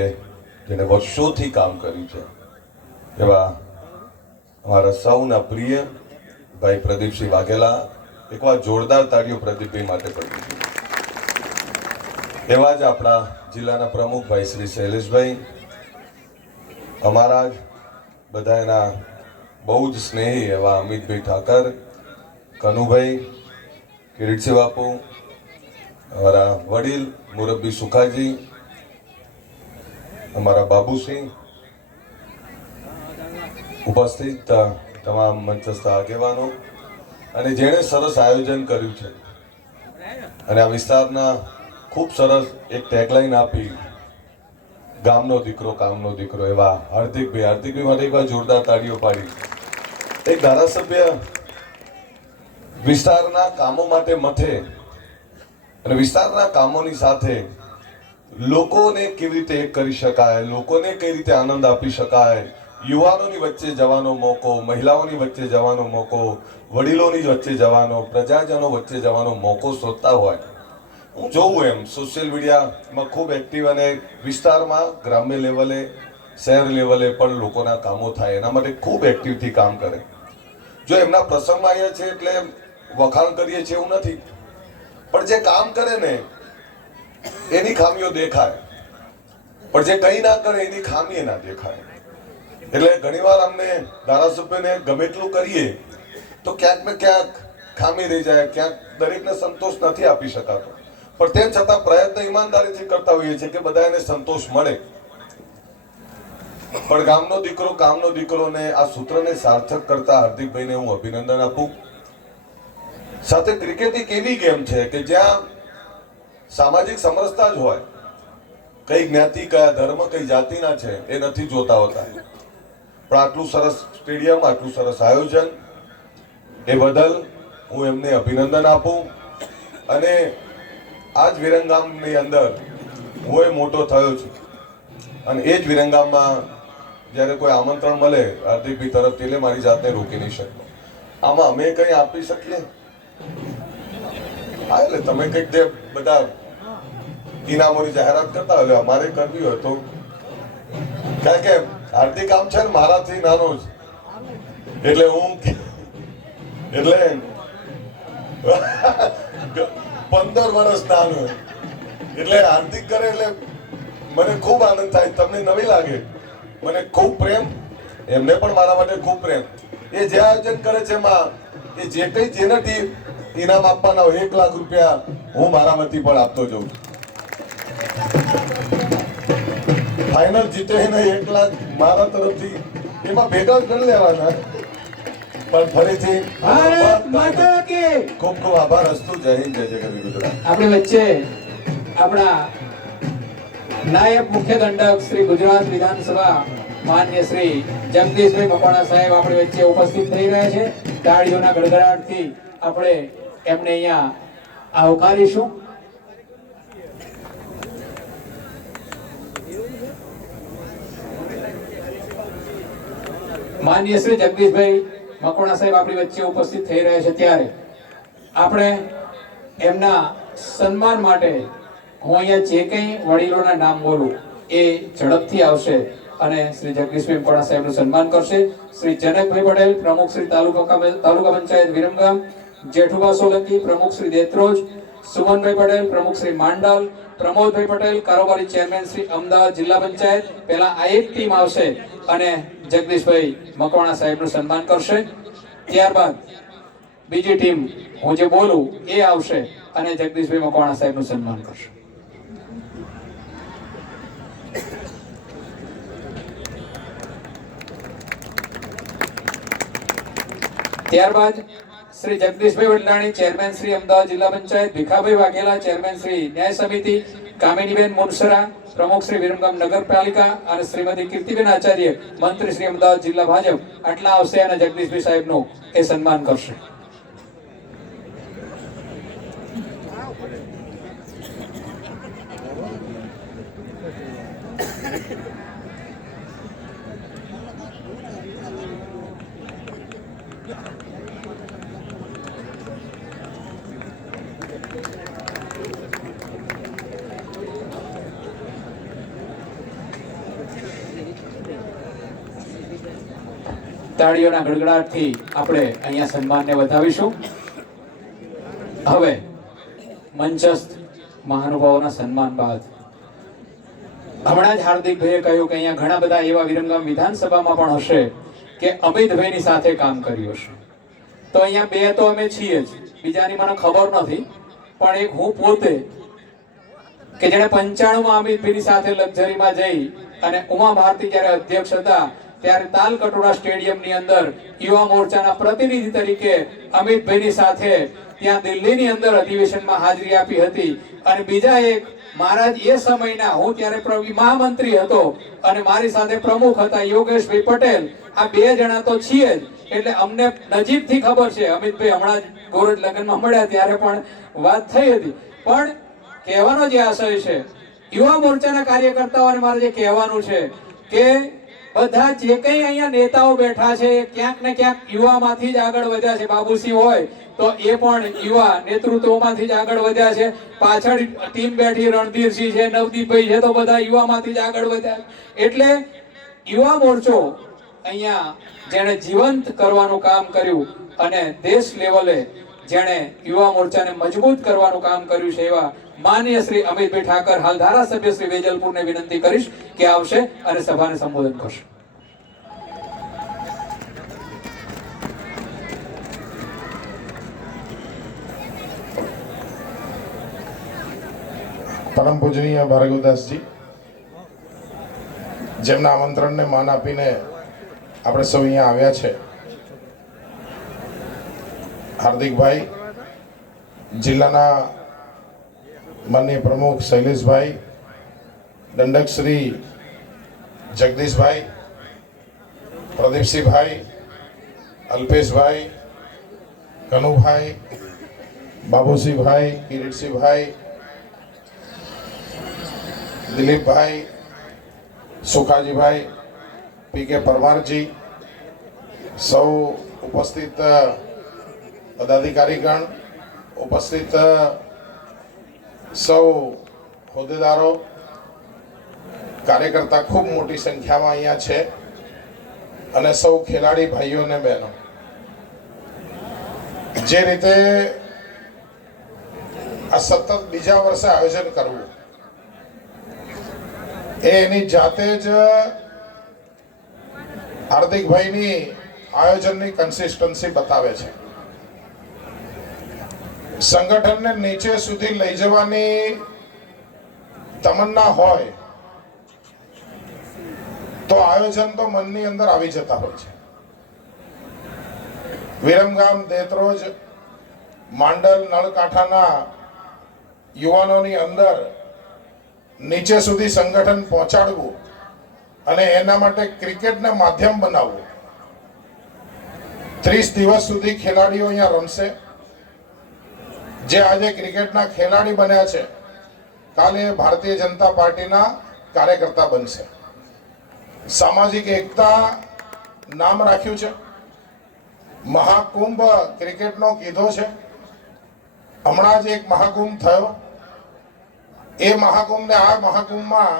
જેને વર્ષોથી કામ કર્યું છે એવા અમારા સૌના પ્રિય ભાઈ પ્રદીપસિંહ વાઘેલા. એકવાર જોરદાર તાળીઓ પ્રદીપભાઈ માટે પડી છે. એવા જ આપણા જિલ્લાના પ્રમુખ ભાઈ શ્રી શૈલેષભાઈ, અમારા જ બધાના બહુ જ સ્નેહી એવા અમિતભાઈ ઠાકર, કનુભાઈ, કિરીટસિંહ બાપુ, અમારા વડીલ મુરબ્બી સુખાજી, અમારા બાબુસિંહ, ઉપસ્થિત તમામ મંચસ્થ આગેવાનો અને જેણે સરસ આયોજન કર્યું છે અને આ વિસ્તારના ખૂબ સરસ એક ટેગલાઈન આપી, ગામનો દીકરો કામનો દીકરો, એવા હાર્દિકભાઈ માટે એકવાર જોરદાર તાળીઓ પાડી. એક ધારાસભ્ય વિસ્તારના કામો માટે મથે અને વિસ્તારના કામોની સાથે લોકોને કેવી રીતે એક કરી શકાય, લોકોને કઈ રીતે આનંદ આપી શકાય, યુવાનોની વચ્ચે જવાનો મોકો, મહિલાઓની વચ્ચે જવાનો મોકો, વડીલોની વચ્ચે જવાનો, પ્રજાજનો વચ્ચે જવાનો મોકો શોધતા હોય. હું જોઉં એમ સોશિયલ મીડિયામાં ખૂબ એક્ટિવ અને વિસ્તારમાં ગ્રામ્ય લેવલે, શહેર લેવલે પણ લોકોના કામો થાય એના માટે ખૂબ એક્ટિવથી કામ કરે. જો એમના પ્રસંગમાં આવ્યા છે એટલે વખાણ કરીએ છીએ એવું નથી, પણ જે કામ કરે ને એની ખામીઓ દેખાય, પણ જે કંઈ ના કરે એની ખામી ના દેખાય. એટલે ઘણીવાર અમને ધારાસભ્યને ગમે એટલું કરીએ તો ક્યાંક ને ક્યાંક ખામી રહી જાય, ક્યાંક દરેકને સંતોષ નથી આપી શકાતો, પણ તેમ છતાં પ્રયત્ન ઈમાનદારીથી કરતા હોઈએ છીએ કે બધાને સંતોષ મળે. પણ ગામનો દીકરો કામનો દીકરોને આ સૂત્રને સાર્થક કરતા હાર્દિકભાઈને હું અભિનંદન આપું. સાથે ક્રિકેટ એક એવી ગેમ છે કે જ્યાં સામાજિક સમરસતા જ હોય. કઈ જ્ઞાતિ, કયા ધર્મ, કઈ જાતિના છે એ નથી જોતા હોતા, પણ આટલું સરસ સ્ટેડિયમ, આટલું સરસ આયોજન એ બદલ હું એમને અભિનંદન આપું. અને આ જ વિરંગામની અંદર હું એ મોટો થયો છું અને એ જ વિરંગામમાં જ્યારે કોઈ આમંત્રણ મળે હાર્દિકભાઈ તરફથી એટલે મારી જાતને રોકી નહીં શકતો. આમાં અમે કંઈ આપી શકીએ? હા, એટલે તમે કંઈક જે બધા ઇનામોની જાહેરાત કરતા હોય અમારે કરવી હોય તો, કારણ કે હાર્દિક આમ છે ને મારાથી નાનો જ, એટલે હું એટલે 15 વર્ષ નાનો, એટલે હાર્દિક કરે એટલે મને ખૂબ આનંદ થાય. તમને નવી લાગે, મને ખૂબ પ્રેમ, એમને પણ મારા માટે ખૂબ પ્રેમ. એ જે આયોજન કરે છે એમાં એ જે કંઈ જેનાથી ઇનામ આપવાના હોય 1 લાખ રૂપિયા હું મારા વતી પણ આપતો જઉં. ફાઇનલ જીતે ને 1 લાખ મારા તરફથી એમાં ભેગા કરી લેવાના. પણ ફરીથી ભારત માતા કી ખૂબ ખૂબ આભાર. હસ્તુ જય હિન્દ, જય જય ગરવી ગુજરાત. આપણી વચ્ચે આપણા નાયબ મુખ્ય દંડક શ્રી ગુજરાત વિધાનસભા માન્ય શ્રી જગદીશભાઈ મકવાણા સાહેબ આપણી વચ્ચે ઉપસ્થિત થઈ રહ્યા છે. તાળીઓના ગડગડાટથી આપણે એમને અહીંયા આવકારીશું. માન્ય શ્રી જગદીશભાઈ મકવાણા સાહેબ આપણી વચ્ચે ઉપસ્થિત થઈ રહ્યા છે ત્યારે આપણે એમના સન્માન માટે હું અહીંયા જે કંઈ વડીલોના નામ બોલું એ ઝડપથી આવશે અને શ્રી જગદીશભાઈ મકવાણા સાહેબનું સન્માન કરશે. શ્રી જનકભાઈ પટેલ, પ્રમુખ શ્રી તાલુકા પંચાયત વિરમગામ, જેઠુબા સોલંકી, પ્રમુખ શ્રી દેત્રોજ, સુમનભાઈ પટેલ, પ્રમુખ શ્રી માંડલ, પ્રમોદભાઈ પટેલ, કારોબારી ચેરમેન શ્રી અમદાવાદ જિલ્લા પંચાયત. પહેલા આ એક ટીમ આવશે અને જગદીશભાઈ મકવાણા સાહેબનું સન્માન કરશે. ત્યારબાદ બીજી ટીમ હું જે બોલું એ આવશે અને જગદીશભાઈ મકવાણા સાહેબનું સન્માન કરશે. ત્યારબાદ શ્રી જગદીશભાઈ વડલાણી, ચેરમેન શ્રી અમદાવાદ જિલ્લા પંચાયત, ભીખાભાઈ વાઘેલા, ચેરમેન શ્રી ન્યાય સમિતિ, કામિનીબેન મુનસરા, પ્રમુખ શ્રી વિરમગામ નગરપાલિકા અને શ્રીમતી કીર્તિબેન આચાર્ય, મંત્રી શ્રી અમદાવાદ જિલ્લા ભાજપ. આટલા આવશે અને જગદીશભાઈ સાહેબનું એ સન્માન કરશે. તાળીઓના ગડગડાટથી આપણે અહીંયા સન્માનને વધાવીશું. હવે મંચસ્થ મહાનુભાવોના સન્માન બાદ હમણાં જ હાર્દિકભાઈએ કહ્યું કે અહીંયા ઘણા બધા એવા વિરમગામ વિધાનસભામાં પણ હશે કે અમિતભાઈની સાથે કામ કર્યું હશે. તો અહીંયા બે તો અમે છીએ જ, બીજાની મને ખબર નથી, પણ એક હું પોતે કે જેણે 95માં અમિતભાઈની સાથે લક્ઝરીમાં જઈ અને ઉમા ભારતી જ્યારે અધ્યક્ષ હતા ત્યારે તાલકટોરા સ્ટેડિયમની અંદર યુવા મોરચાના પ્રતિનિધિ તરીકે અમિતભાઈની સાથે ત્યાં દિલ્હીની અંદર અધિવેશનમાં હાજરી આપી હતી. અને બીજા એક મહારાજ એ સમયના, હું ત્યારે મહામંત્રી હતો અને મારી સાથે પ્રમુખ હતા યોગેશભાઈ પટેલ. આ બે જણા તો છીએ જ, એટલે અમને નજીકથી ખબર છે. અમિતભાઈ હમણાં જ ગોરજ લગ્નમાં મળ્યા ત્યારે પણ વાત થઈ હતી. પણ કહેવાનો જે આશય છે, યુવા મોરચાના કાર્યકર્તાઓને મારે જે કહેવાનું છે કે બધા જે કંઈ અહીંયા નેતાઓ બેઠા છે ક્યાંક ને ક્યાંક યુવામાંથી જ આગળ વધ્યા છે. બાબુસિંહ હોય તો એ પણ યુવા નેતૃત્વમાંથી જ આગળ વધ્યા છે. પાછળ ટીમ બેઠી રણધીરસિંહ છે, નવદીપભાઈ છે, તો બધા યુવામાંથી જ આગળ વધ્યા. એટલે યુવા મોરચો અહીંયા જેણે જીવંત કરવાનું કામ કર્યું અને દેશ લેવલે જેણે યુવા મોરચાને મજબૂત કરવાનું કામ કર્યું છે એવા માનનીય શ્રી અમિતભાઈ ઠાકર, હાલ ધારાસભ્ય શ્રી વેજલપુરને વિનંતી કરીશ કે આવશે અને સભાને સંબોધન કરશે. પરમ પૂજનીય ભાર્ગવદાસજી, જેમના આમંત્રણને માન આપીને આપણે સૌ અહીંયા આવ્યા છે. હાર્દિકભાઈ, જિલ્લાના માનનીય પ્રમુખ શૈલેષભાઈ, દંડક શ્રી જગદીશભાઈ, પ્રદીપસિંહભાઈ, અલ્પેશભાઈ, કનુભાઈ, બાબુસિંહભાઈ, કિરીટસિંહભાઈ, દિલીપભાઈ, સુખાજીભાઈ, પી.કે. પરમારજી, સૌ ઉપસ્થિત પદાધિકારીગણ, ઉપસ્થિત સૌ હોદ્દેદારો, કાર્યકર્તા ખૂબ મોટી સંખ્યામાં અહીંયા છે અને સૌ ખેલાડી ભાઈઓ અને બહેનો, જે રીતે આ સતત બીજા વર્ષે આયોજન કરવું એ એની જાતે જ હાર્દિકભાઈની આયોજનની કન્સિસ્ટન્સી બતાવે છે. સંગઠનને નીચે સુધી લઈ જવાની તમન્ના હોય તો આયોજન તો મનની અંદર આવી જતા હોય છે. વિરમગામ, દેત્રોજ, માંડલ, નળકાંઠાના યુવાનોની અંદર નીચે સુધી સંગઠન પહોંચાડવું અને એના માટે ક્રિકેટને માધ્યમ બનાવવું. 30 દિવસ સુધી ખેલાડીઓ અહીંયા રમશે. જે આજે ક્રિકેટના ખેલાડી બન્યા છે, કાલે ભારતીય જનતા પાર્ટીના કાર્યકર્તા બનશે. સામાજિક એકતા નામ રાખ્યું છે. મહાકુંભ ક્રિકેટનો કીધો છે. હમણાં જ એક મહાકુંભ થયો. એ મહાકુંભ ને આ મહાકુંભમાં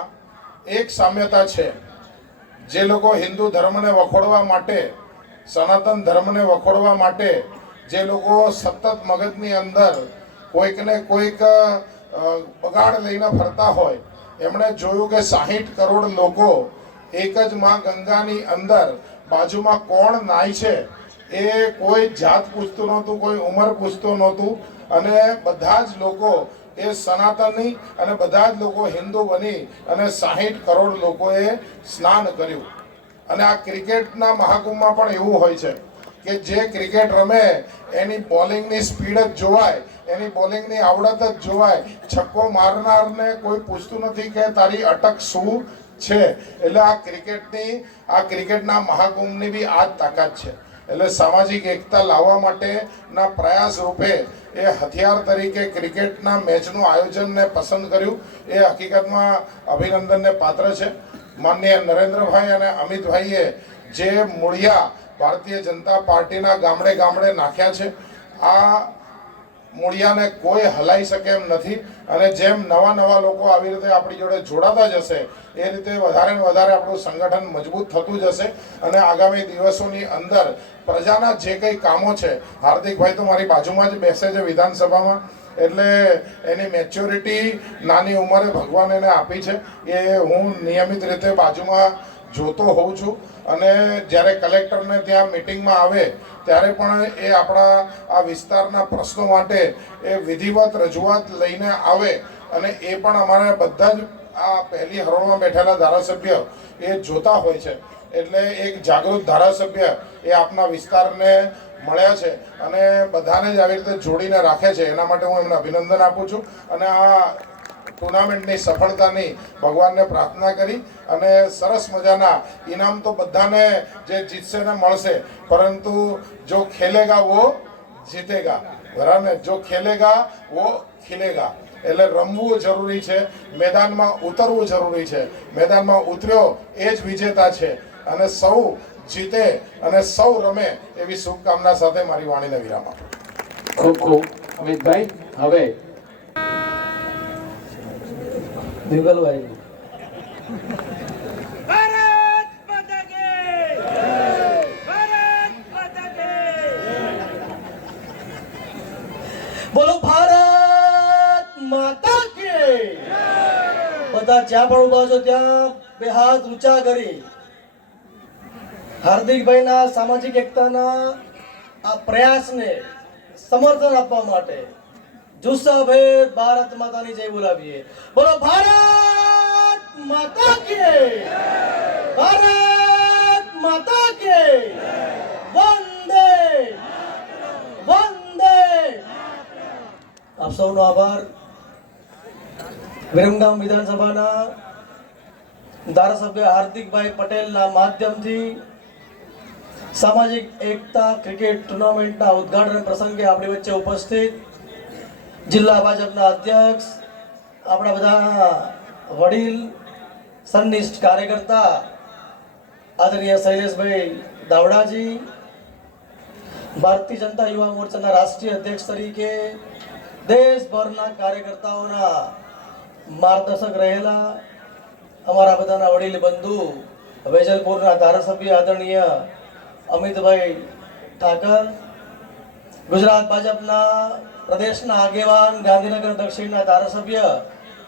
એક સામ્યતા છે. જે લોકો હિન્દુ ધર્મને વખોડવા માટે, સનાતન ધર્મને વખોડવા માટે જે લોકો સતત મગજની અંદર કોઈક ને કોઈક બગાડ લઈને ફરતા હોય, એમણે જોયું કે 60 કરોડ લોકો એક જ માં ગંગાની અંદર બાજુમાં કોણ નાય છે એ કોઈ જાત પૂછતું નહોતું, કોઈ ઉંમર પૂછતું નહોતું અને બધા જ લોકો એ સનાતની અને બધા જ લોકો હિન્દુ બની અને 60 કરોડ લોકોએ સ્નાન કર્યું. અને આ ક્રિકેટના મહાકુંભમાં પણ એવું હોય છે કે જે ક્રિકેટ રમે એની બોલિંગની સ્પીડ જ જોવાય, એની બોલિંગની આવડત જ જોવાય. છક્કો મારનારને કોઈ પૂછતું નથી કે તારી અટક શું છે. એટલે આ ક્રિકેટના મહાકુંભની બી આ જ તાકાત છે. એટલે સામાજિક એકતા લાવવા માટેના પ્રયાસ રૂપે એ હથિયાર તરીકે ક્રિકેટના મેચનું આયોજનને પસંદ કર્યું. એ હકીકતમાં અભિનંદનને પાત્ર છે. માનનીય નરેન્દ્રભાઈ અને અમિતભાઈએ જે મૂળિયા ભારતીય જનતા પાર્ટીના ગામડે ગામડે નાખ્યા છે, આ મૂળિયાને કોઈ હલાઈ શકે એમ નથી. અને જેમ નવા લોકો આવી રીતે આપણી જોડે જોડાતા જશે એ રીતે વધારે ને વધારે આપણું સંગઠન મજબૂત થતું જશે. અને આગામી દિવસોની અંદર પ્રજાના જે કંઈ કામો છે, હાર્દિકભાઈ તો મારી બાજુમાં જ બેસે છે વિધાનસભામાં, એટલે એની મેચ્યોરિટી નાની ઉંમરે ભગવાન એને આપી છે. એ હું નિયમિત રીતે બાજુમાં જોતો હોઉં છું. અને જ્યારે કલેક્ટરને ત્યાં મિટિંગમાં આવે ત્યારે પણ એ આપણા આ વિસ્તારના પ્રશ્નો માટે એ વિધિવત રજૂઆત લઈને આવે અને એ પણ અમારા બધા જ આ પહેલી હરોળમાં બેઠેલા ધારાસભ્ય એ જોતા હોય છે. એટલે એક જાગૃત ધારાસભ્ય એ આપના વિસ્તારને મળ્યા છે અને બધાને જ આવી રીતે જોડીને રાખે છે. એના માટે હું એમને અભિનંદન આપું છું અને આ ટુર્નામેન્ટની સફળતાની ભગવાનને પ્રાર્થના કરી અને સરસ મજાના ઇનામ તો બધાને જે જીતશે ને મળશે, પરંતુ જો ખેલેગા વો જીતેગા, બરાબર ને? જો ખેલેગા વો ખિલેગા. એટલે રમવું જરૂરી છે, મેદાનમાં ઉતરવું જરૂરી છે. મેદાનમાં ઉતર્યો એ જ વિજેતા છે અને સૌ જીતે અને સૌ રમે એવી શુભકામના સાથે મારી વાણીને વિરામ આપું. ખૂબ ખૂબ અમિતભાઈ. હવે દિગલભાઈ. ભારત માતા કી ભારત માતા કી બોલો ભારત માતા કી. બધા જ્યાં પણ ઉભા છો ત્યાં બે હાથ ઊંચા કરી હાર્દિકભાઈના સામાજિક એકતાના આ પ્રયાસને સમર્થન આપવા માટે જુસ્સાભેર ભારત માતાની જય બોલાવીએ. બોલો ભારત માતા કી ભારત માતા કી વંદે વંદે. આપ સૌનો આભાર. વિરમગામ વિધાનસભાના ધારાસભ્ય હાર્દિકભાઈ પટેલના માધ્યમથી સામાજિક એકતા ક્રિકેટ ટુર્નામેન્ટના ઉદ્ઘાટન પ્રસંગે આપણી વચ્ચે ઉપસ્થિત જિલ્લા ભાજપના અધ્યક્ષ, આપણા બધા વડીલ સંનિષ્ઠ કાર્યકર્તા આદરણીય શૈલેષભાઈ દાવડાજી, ભારતીય જનતા યુવા મોરચાના રાષ્ટ્રીય અધ્યક્ષ તરીકે દેશભરના કાર્યકર્તાઓના માર્ગદર્શક રહેલા અમારા બધાના વડીલ બંધુ વેજલપુરના ધારાસભ્ય આદરણીય અમિતભાઈ ઠાકર, ગુજરાત ભાજપના પ્રદેશના આગેવાન ગાંધીનગર દક્ષિણના ધારાસભ્ય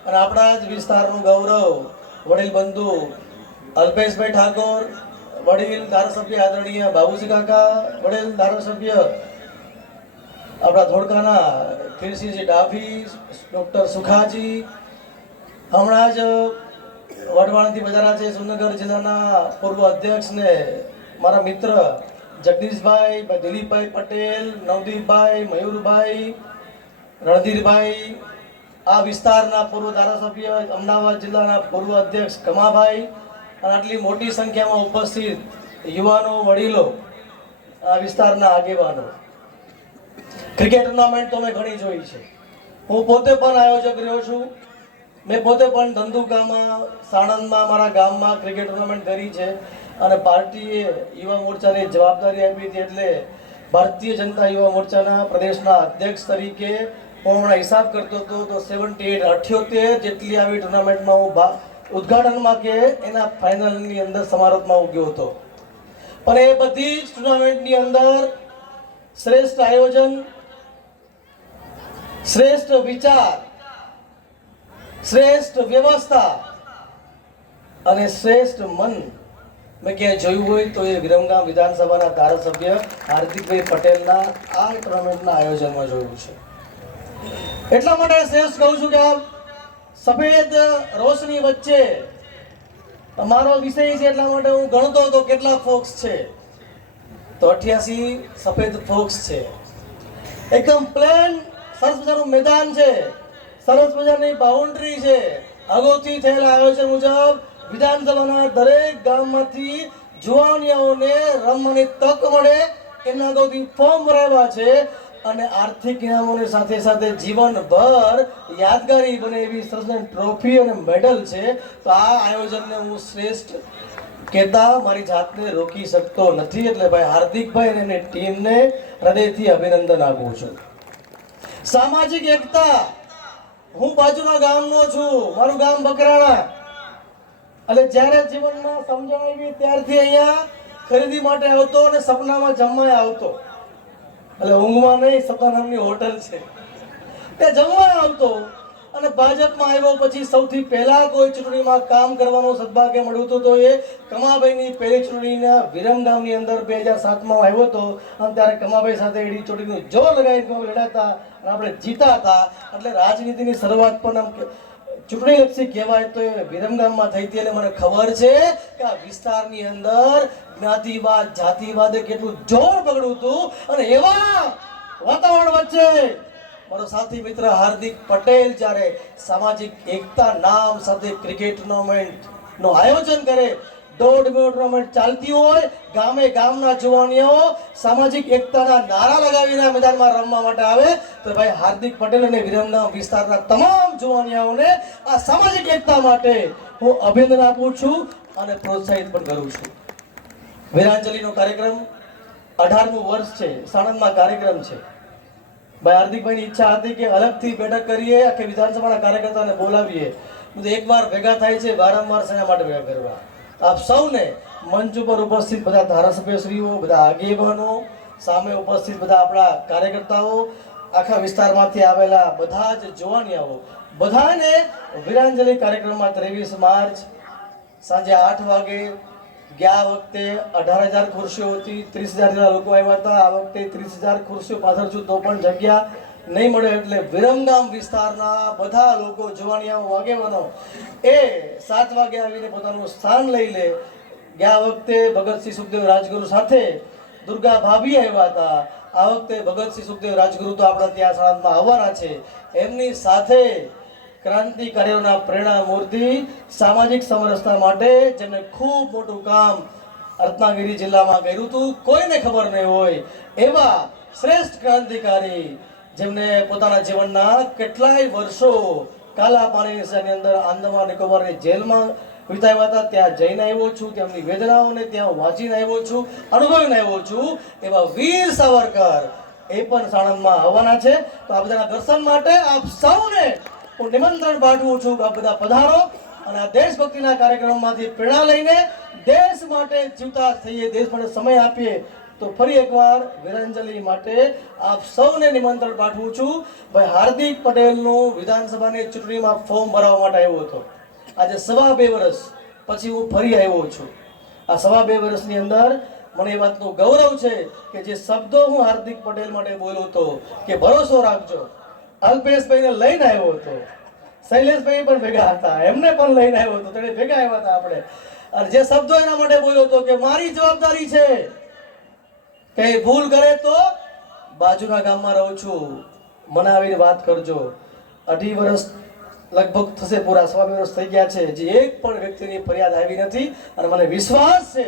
અને આપણા જ વિસ્તારનું ગૌરવ વડીલ બંધુ અલ્પેશભાઈ ઠાકોર, વડીલ ધારાસભ્ય આદરણીય બાબુજી કાકા, વડીલ ધારાસભ્ય આપણા ધોળકાના કીર્તિસિંહજી ડાભી, ડૉક્ટર સુખાજી, હમણાં જ વઢવાણથી બજારા છે સુરનગર જિલ્લાના પૂર્વ અધ્યક્ષ ને મારા મિત્ર જગદીશભાઈ, દિલીપભાઈ પટેલ, નવદીપભાઈ, મયુરભાઈ, રણધીરભાઈ, આ વિસ્તારના પૂર્વ ધારાસભ્ય, અમદાવાદ જિલ્લાના પૂર્વ અધ્યક્ષ કમાભાઈ અને આટલી મોટી સંખ્યામાં ઉપસ્થિત યુવાનો, વડીલો, આ વિસ્તારના આગેવાનો. ક્રિકેટ ટુર્નામેન્ટ તો મેં ઘણી જોઈ છે. હું પોતે પણ આયોજક રહ્યો છું. મેં પોતે પણ ધંધુકામાં, સાણંદમાં, મારા ગામમાં ક્રિકેટ ટુર્નામેન્ટ કરી છે અને પાર્ટીએ યુવા મોરચાની જવાબદારી આપી હતી. એટલે ભારતીય જનતા યુવા મોરચાના પ્રદેશના અધ્યક્ષ તરીકે હું હમણાં હિસાબ કરતો હતો તો 78 જેટલી આવી ટુર્નામેન્ટમાં હું ઉદ્ઘાટનમાં કે એના ફાઇનલની અંદર સમારોહમાં હું ગયો હતો. પણ એ બધી જ ટુર્નામેન્ટની અંદર શ્રેષ્ઠ આયોજન, શ્રેષ્ઠ વિચાર, શ્રેષ્ઠ વ્યવસ્થા અને શ્રેષ્ઠ મન મેં ક્યાંય જોયું હોય તો એ વિરમગામ વિધાનસભાના ધારાસભ્ય હાર્દિકભાઈ પટેલના આ ટુર્નામેન્ટના આયોજનમાં જોયું છે. એટલા માટે શ્રેષ્ઠ કહું છું કે આ સફેદ રોશની વચ્ચે અમારો વિષય છે એટલા માટે હું ગણતો હતો કેટલા ફોક્સ છે તો 88 સફેદ ફોક્સ છે. એકદમ પ્લેન સરસ મજાનું મેદાન છે, સરસ મજાની બાઉન્ડ્રી છે. અગાઉથી થયેલા આયોજન મુજબ વિધાનસભાના દરેક ગામમાંથી જુવાનિયાઓને રમવાની તક મળે એના અગાઉથી ફોર્મ ભરાવ્યા છે અને આર્થિક ઇનામોની સાથે સાથે જીવનભર યાદગારી બને એવી સરસ ટ્રોફી અને મેડલ છે. તો આ આયોજનને હું શ્રેષ્ઠ કહેતા મારી જાતને રોકી શકતો નથી. એટલે ભાઈ હાર્દિકભાઈ અને એમની ટીમને હૃદયથી અભિનંદન આપું છું. સામાજિક એકતા, હું બાજુના ગામનો છું, મારું ગામ બકરાણા. એટલે જ્યારે જીવનમાં સમજણ આવી ત્યારથી અહીંયા ખરીદી માટે આવતો અને સપનામાં જમવા આવતો. એટલે ઊંઘમાં નહીં, સપના નામની હોટલ છે ત્યાં જમવા આવતો. અને ભાજપમાં આવ્યો પછી સૌથી પહેલા કોઈ ચૂંટણીમાં કામ કરવાનું સદભાગ્ય મળ્યું હતું તો એ કમાભાઈની પહેલી ચૂંટણીના વિરમગામની અંદર 2007માં આવ્યો હતો. અને ત્યારે કમાભાઈ સાથે એડી ચૂંટણીનું જોર લગાવીને લડાતા અને આપણે જીતા હતા. એટલે રાજનીતિની શરૂઆત પણ આમ ચૂંટણીલક્ષી કહેવાય તો એ વિરમગામમાં થઈ હતી. એટલે મને ખબર છે કે આ વિસ્તારની અંદર જ્ઞાતિવાદ, જાતિવાદે કેટલું જોર પકડ્યું હતું. અને એવા વાતાવરણ વચ્ચે મારો સાથી મિત્ર હાર્દિક પટેલ જ્યારે સામાજિક એકતા નામ સાથે ક્રિકેટ ટુર્નામેન્ટનું આયોજન કરે, 1.5 ટુર્નામેન્ટ ચાલતી હોય, ગામે ગામના જુવાનિયાઓ સામાજિક એકતાના નારા લગાવીને મેદાનમાં રમવા માટે આવે તો ભાઈ હાર્દિક પટેલ અને વિરમગામ વિસ્તારના તમામ જુવાનિયાઓને આ સામાજિક એકતા માટે હું અભિનંદન આપું છું અને પ્રોત્સાહિત પણ કરું છું. વીરાંજલિનો કાર્યક્રમ 18મું વર્ષ છે, સાણંદમાં કાર્યક્રમ છે. ભાઈ હાર્દિકભાઈની ઈચ્છા હતી કે અલગથી બેઠક કરીએ, આખી વિધાનસભાના કાર્યકર્તાને બોલાવીએ. એકવાર ભેગા થાય છે, વારંવાર શેના માટે ભેગા કરવા? આપ સૌને મંચ ઉપર ઉપસ્થિત બધા ધારાસભ્યશ્રીઓ, બધા આગેવાનો, સામે ઉપસ્થિત બધા આપણા કાર્યકર્તાઓ, આખા વિસ્તારમાંથી આવેલા બધા જ જુવાનિયાઓ, બધાને વીરાંજલિ કાર્યક્રમમાં 23 માર્ચ સાંજે 8 વાગે ગયા વખતે 18,000 ખુરશીઓ હતી, 30,000 જેટલા લોકો આવ્યા હતા. આ વખતે 30,000 ખુરશીઓ પાછળ છું તો પણ જગ્યા નહીં મળે. એટલે વિરમગામ વિસ્તારના બધા લોકો, જુવાનિયાઓ, આગેવાનો એ 7 વાગે આવીને પોતાનું સ્થાન લઈ લે. ગયા વખતે ભગતસિંહ સુખદેવ રાજગુરુ સાથે દુર્ગા ભાભી આવ્યા હતા. આ વખતે ભગતસિંહ સુખદેવ રાજગુરુ તો આપણા ત્યાં સાણંદમાં આવવાના છે. એમની સાથે ક્રાંતિકારીઓના પ્રેરણા મૂર્તિ, સામાજિક સમરસતા માટે જેમણે ખૂબ મોટું કામ રત્નાગીરી જિલ્લામાં કર્યું હતું, કોઈને ખબર નહીં હોય એવા શ્રેષ્ઠ ક્રાંતિકારી જેમને પોતાના જીવનના કેટલાય વર્ષો કાલા પાણીની સજાની અંદર આંદામાન નિકોબારની જેલમાં વિતાવ્યા હતા, ત્યાં જઈને આવ્યો છું, તેમની વેદનાઓને ત્યાં વાંચીને આવ્યો છું, અનુભવીને આવ્યો છું. એવા વીર સાવરકર એ પણ સાણંદમાં આવવાના છે. તો આ બધાના દર્શન માટે આપ સૌને હું નિમંત્રણ પાઠવું છું કે આપ બધા પધારો અને આ દેશભક્તિના કાર્યક્રમમાંથી પ્રેરણા લઈને દેશ માટે જીવતા થઈએ, દેશ માટે સમય આપીએ. તો ફરી એકવાર વીરાંજલિ માટે આપ સૌને નિમંત્રણ પાઠવું છું. ભાઈ હાર્દિક પટેલનું વિધાનસભાની ચૂંટણીમાં ફોર્મ ભરવા માટે આવ્યો હતો. આજે 2.5 વર્ષ પછી હું ફરી આવ્યો છું. આ 2.5 વર્ષની અંદર મને એ વાતનું ગૌરવ છે કે જે શબ્દો હું હાર્દિક પટેલ માટે બોલ્યો હતો કે ભરોસો રાખજો, અલ્પેશભાઈને લઈને આવ્યો હતો, શૈલેષભાઈ પણ ભેગા હતા, એમને પણ લઈને આવ્યો હતો, તેને ભેગા આવ્યા હતા આપણે. અને જે શબ્દો એના માટે બોલ્યો હતો કે મારી જવાબદારી છે, કઈ ભૂલ કરે તો બાજુના ગામમાં રહું છું, મને આવીને વાત કરજો. 2.5 વર્ષ લગભગ થશે, પૂરા 2.5 વર્ષ થઈ ગયા છે, હજી એક પણ વ્યક્તિની ફરિયાદ આવી નથી. અને મને વિશ્વાસ છે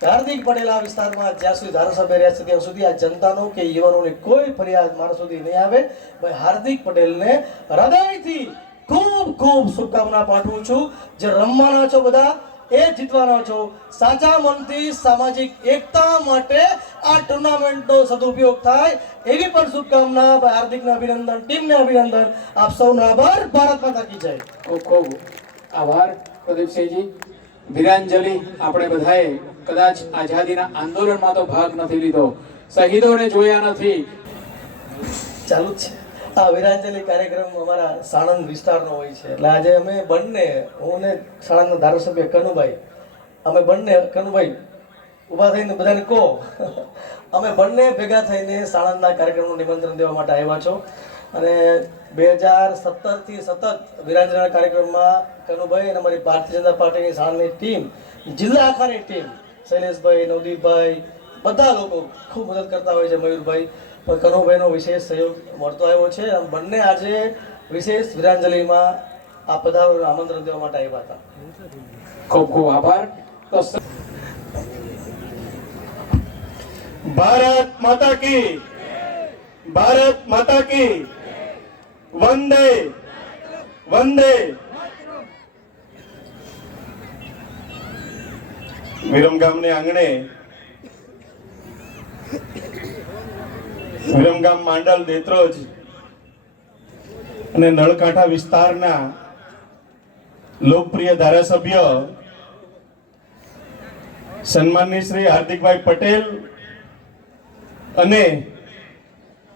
કે હાર્દિક પટેલ આ વિસ્તારમાં જ્યાં સુધી ધારાસભ્ય રહ્યા છે ત્યાં સુધી આ જનતાનો કે યુવાનોની કોઈ ફરિયાદ મારા સુધી નહીં આવે. ભાઈ હાર્દિક પટેલને હૃદયથી ખૂબ ખૂબ શુભકામના પાઠવું છું. જે રમવાના છો બધા એ જીતવાના છો. સાચા મનથી સામાજિક એકતા માટે આ ટુર્નામેન્ટનો સદુપયોગ થાય એવી પણ શુભકામના. ભાઈ હાર્દિકને અભિનંદન, ટીમને અભિનંદન, આપ સૌનો આભાર. ભારત માતા કી જય. ખૂબ ખૂબ આભાર પ્રદીપસિંહજી. વીરાંજલિ આપણે બધાએ કદાચ આઝાદીના આંદોલનમાં તો ભાગ નથી લીધો, શહીદોને જોયા નથી. ચાલુ જ છે આ વીરાંજલિ કાર્યક્રમ અમારા સાણંદ વિસ્તારનો હોય છે. એટલે આજે અમે બંને, હું ને સાણંદના ધારાસભ્ય કનુભાઈ, અમે બંને, કનુભાઈ ઊભા થઈને બધાને કહો, અમે બંને ભેગા થઈને સાણંદના કાર્યક્રમનું નિમંત્રણ દેવા માટે આવ્યા છો. અને 2017 થી સતત વીરાંજલિના કાર્યક્રમમાં કનુભાઈ અને અમારી ભારતીય જનતા પાર્ટીની સાણંદની ટીમ, જિલ્લા આખાની ટીમ, શૈલેષભાઈ, નવદીપભાઈ, બધા લોકો ખૂબ મદદ કરતા હોય છે. મયુરભાઈ પણ કનુભાઈનો વિશેષ સહયોગ મળતો આવ્યો છે. બંને આજે વિશેષ વીરાંજલિમાં આ પધારોનું આમંત્રણ દેવા માટે આવ્યા હતા. ખૂબ ખૂબ આભાર. તો ભારત માતા કી, ભારત માતા કી, વંદે વંદે. વિરમગામને આંગણે, વિરમગામ, માંડલ, દેત્રોજ અને નળકાંઠા વિસ્તારના લોકપ્રિય ધારાસભ્ય સન્માનની શ્રી હાર્દિકભાઈ પટેલ અને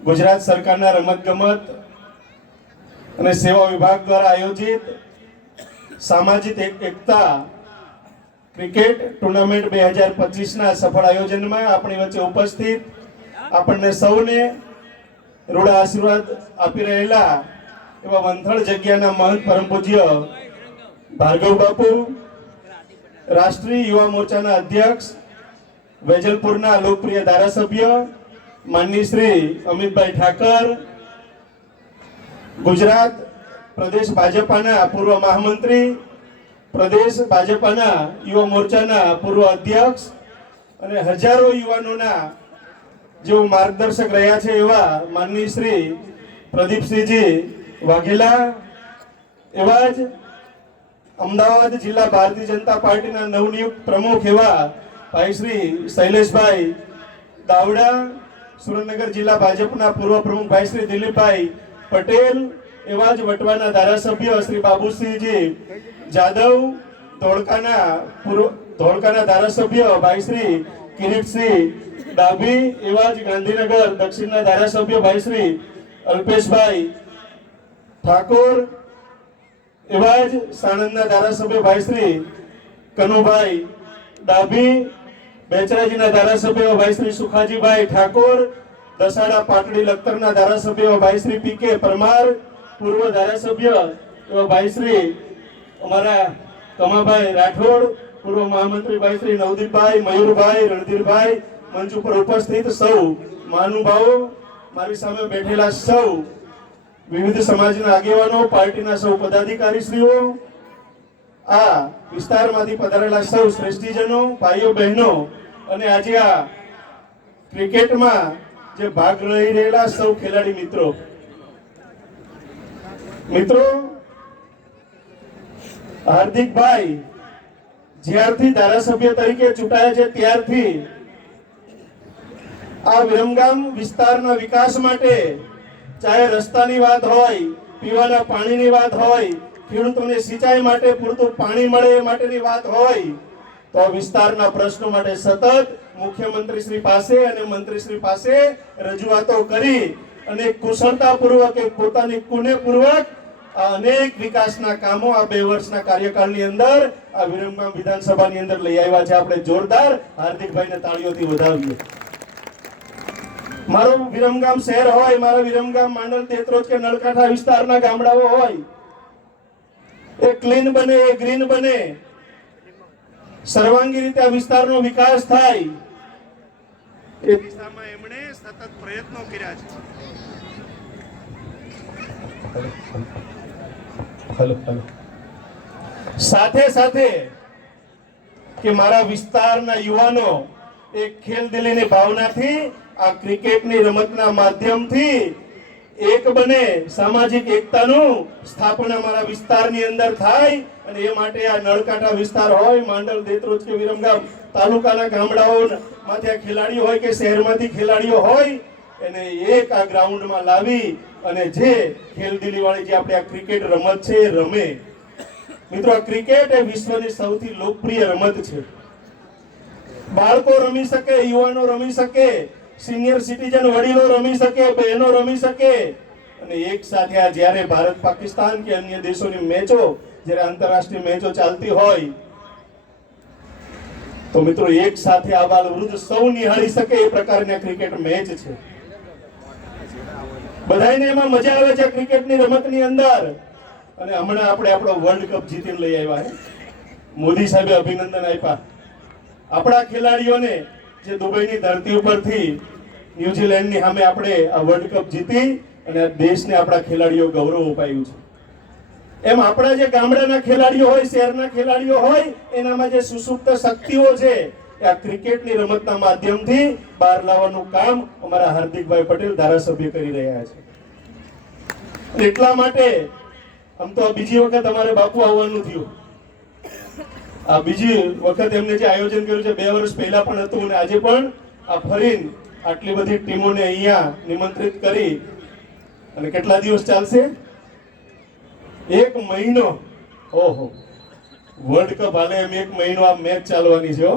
ગુજરાત સરકારના રમતગમત અને સેવા વિભાગ દ્વારા આયોજિત સામાજિક એકતા ક્રિકેટ ટુર્નામેન્ટ 2025ના સફળ આયોજનમાં આપણી વચ્ચે ઉપસ્થિત આપણને સૌને રૂડા આશીર્વાદ આપી રહેલા એવા વંથળ જગ્યાના મહંત પરમ પૂજ્ય ભાર્ગવ બાપુ, રાષ્ટ્રીય યુવા મોરચાના અધ્યક્ષ, વેજલપુરના લોકપ્રિય ધારાસભ્ય માનની શ્રી અમિતભાઈ ઠાકર, ગુજરાત પ્રદેશ ભાજપાના પૂર્વ મહામંત્રી, પ્રદેશ ભાજપાના યુવા મોરચાના પૂર્વ અધ્યક્ષ અને હજારો યુવાનોના જેઓ માર્ગદર્શક રહ્યા છે એવા માનની શ્રી પ્રદીપસિંહજી વાઘેલા, એવા જ અમદાવાદ જિલ્લા ભારતીય જનતા પાર્ટીના નવનિયુક્ત પ્રમુખ એવા ભાઈ શ્રી શૈલેષભાઈ દાવડા, સુરેન્દ્રનગર જિલ્લા ભાજપના પૂર્વ પ્રમુખ ભાઈ શ્રી દિલીપભાઈ પટેલ, એવા જ વટવાના ધારાસભ્ય શ્રી બાબુસિંહજી જાદવ, ધોળકાના ધારાસભ્ય ભાઈ શ્રી કિરીટસિંહ ડાભી, એવા જ ગાંધીનગર દક્ષિણના ધારાસભ્ય ભાઈ શ્રી અલ્પેશભાઈ ઠાકોર, એવા જ સાણંદના ધારાસભ્ય ભાઈ શ્રી કનુભાઈ ડાભી, બેચરાજીના ધારાસભ્ય ભાઈ શ્રી સુખાજીભાઈ ઠાકોર, દસાડા પાટડી લખતરના ધારાસભ્ય ભાઈ શ્રી પીકે પરમાર, પૂર્વ ધારાસભ્ય એવા ભાઈ શ્રી અમારા કમાભાઈ રાઠોડ, પૂર્વ મહામંત્રી ભાઈ શ્રી નવદીપભાઈ, મયુરભાઈ, રણધીરભાઈ, મંચ ઉપર ઉપસ્થિત સૌ મહાનુભાવો, મારી સામે બેઠેલા સૌ વિવિધ સમાજના આગેવાનો, પાર્ટીના સૌ પદાધિકારીશ્રીઓ, આ વિસ્તારમાંથી પધારેલા સૌ શ્રેષ્ઠીજનો, ભાઈઓ બહેનો અને આજે આ ક્રિકેટમાં જે ભાગ લઈ રહેલા સૌ ખેલાડી મિત્રો, મિત્રો, હાર્દિકભાઈ જ્યારથી ધારાસભ્ય તરીકે ચૂંટાયા છે ત્યારથી આ વિરમગામ વિસ્તારના વિકાસ માટે ચાહે રસ્તાની વાત હોય, પીવાના પાણીની વાત હોય, ખેડૂતોને સિંચાઈ માટે પૂરતું પાણી મળે એ માટેની વાત હોય, તો વિસ્તારના પ્રશ્નો માટે સતત મુખ્યમંત્રી શ્રી પાસે અને મંત્રીશ્રી પાસે રજૂઆતો કરી અને કુશળતાપૂર્વક પોતાની કુનેપૂર્વક આ અનેક વિકાસના કામો આ 2 વર્ષના કાર્યકાળની અંદર આ વિરમગામ વિધાનસભાની અંદર લઈ આવ્યા છે. આપણે જોરદાર હાર્દિકભાઈને તાળીઓથી વધાવીએ. મારું વિરમગામ શહેર હોય, મારા વિરમગામ માંડલ તેત્રોજ કે નળકાંઠા વિસ્તારના ગામડાઓ હોય, એ ક્લીન બને, એ ગ્રીન બને, સર્વાંગી રીતે આ વિસ્તારનો વિકાસ થાય એ દિશામાં એમણે સતત પ્રયત્નો કર્યા છે. સાથે સાથે કે મારા વિસ્તારના યુવાનો એક ખેલદિલીની ભાવનાથી આ ક્રિકેટની રમતના માધ્યમથી એક બને, સામાજિક એકતાનું સ્થાપના મારા વિસ્તારની અંદર થાય અને એ માટે આ નળકાંઠા વિસ્તાર હોય, માંડલ, દેત્રોજ કે વિરમગામ તાલુકાના ગામડાઓમાંથી આ ખેલાડીઓ હોય કે શહેરમાંથી ખેલાડીઓ હોય એને એક આ ગ્રાઉન્ડમાં લાવી અને જે ખેલદિલી વાળી જે આપણે આ ક્રિકેટ રમત છે એ રમે. મિત્રો, આ ક્રિકેટ એ વિશ્વની સૌથી લોકપ્રિય રમત છે. બાળકો રમી શકે, યુવાનો રમી શકે, સિનિયર સિટીઝન વડીલો રમી શકે, બહેનો રમી શકે અને એક સાથે આ જ્યારે ભારત પાકિસ્તાન કે અન્ય દેશોની મેચો, જ્યારે આંતરરાષ્ટ્રીય મેચો ચાલતી હોય તો મિત્રો એક સાથે આ બાલ વૃદ્ધ સૌ નિહાળી શકે એ પ્રકારની ક્રિકેટ મેચ છે. બધાને એમાં મજા આવે છે ક્રિકેટની રમતની અંદર. અને હમણાં આપણે આપણો વર્લ્ડ કપ જીતીને લઈ આવ્યા છે. મોદી સાહેબે અભિનંદન આપ્યા આપણા ખેલાડીઓને જે દુબઈની ધરતી ઉપરથી ન્યુઝીલેન્ડની સામે આપણે આ વર્લ્ડ કપ જીતી અને દેશને આપણા ખેલાડીઓ ગૌરવ અપાયું છે. એમ આપણા જે ગામડાના ખેલાડીઓ હોય, શહેરના ખેલાડીઓ હોય, એનામાં જે સુસુપ્ત શક્તિઓ છે આ ક્રિકેટની રમતના માધ્યમથી બહાર લાવવાનું કામ અમારા હાર્દિકભાઈ પટેલ ધારાસભ્ય કરી રહ્યા છે. એટલા માટે આમ તો બીજી વખત અમારે બાપુ આવવાનું થયું. આ બીજી વખત એમને જે આયોજન કર્યું છે 2 વર્ષ પહેલા પણ હતું અને આજે પણ આ ફરીને આટલી બધી ટીમોને અહીંયા નિમંત્રિત કરી અને કેટલા દિવસ ચાલશે? 1 મહિનો. ઓહો, વર્લ્ડ કપ હાલે એમ 1 મહિનો આ મેચ ચાલવાની છે.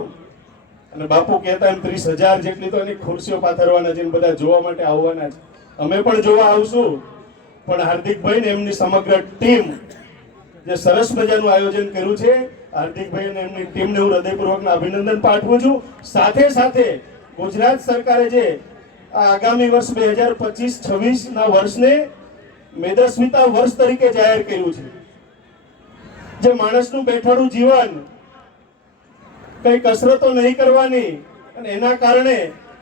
અને બાપુ કહેતા એમ 30,000 જેટલી તો એની ખુરશીઓ પાથરવાના છે, બધા જોવા માટે આવવાના છે. અમે પણ જોવા આવશું, પણ હાર્દિકભાઈ ને એમની સમગ્ર ટીમ જે સરસ મજાનું આયોજન કર્યું છે, હાર્દિકભાઈ અને એમની ટીમને હું હૃદયપૂર્વકના અભિનંદન પાઠવું છું. સાથે સાથે ગુજરાત સરકારે જે આ આગામી વર્ષ 2025-26 ના વર્ષને મેદસ્વીતા વર્ષ તરીકે જાહેર કર્યું છે. જે માણસનું બેઠાડું જીવન, કઈ કસરતો નહીં કરવાની અને એના કારણે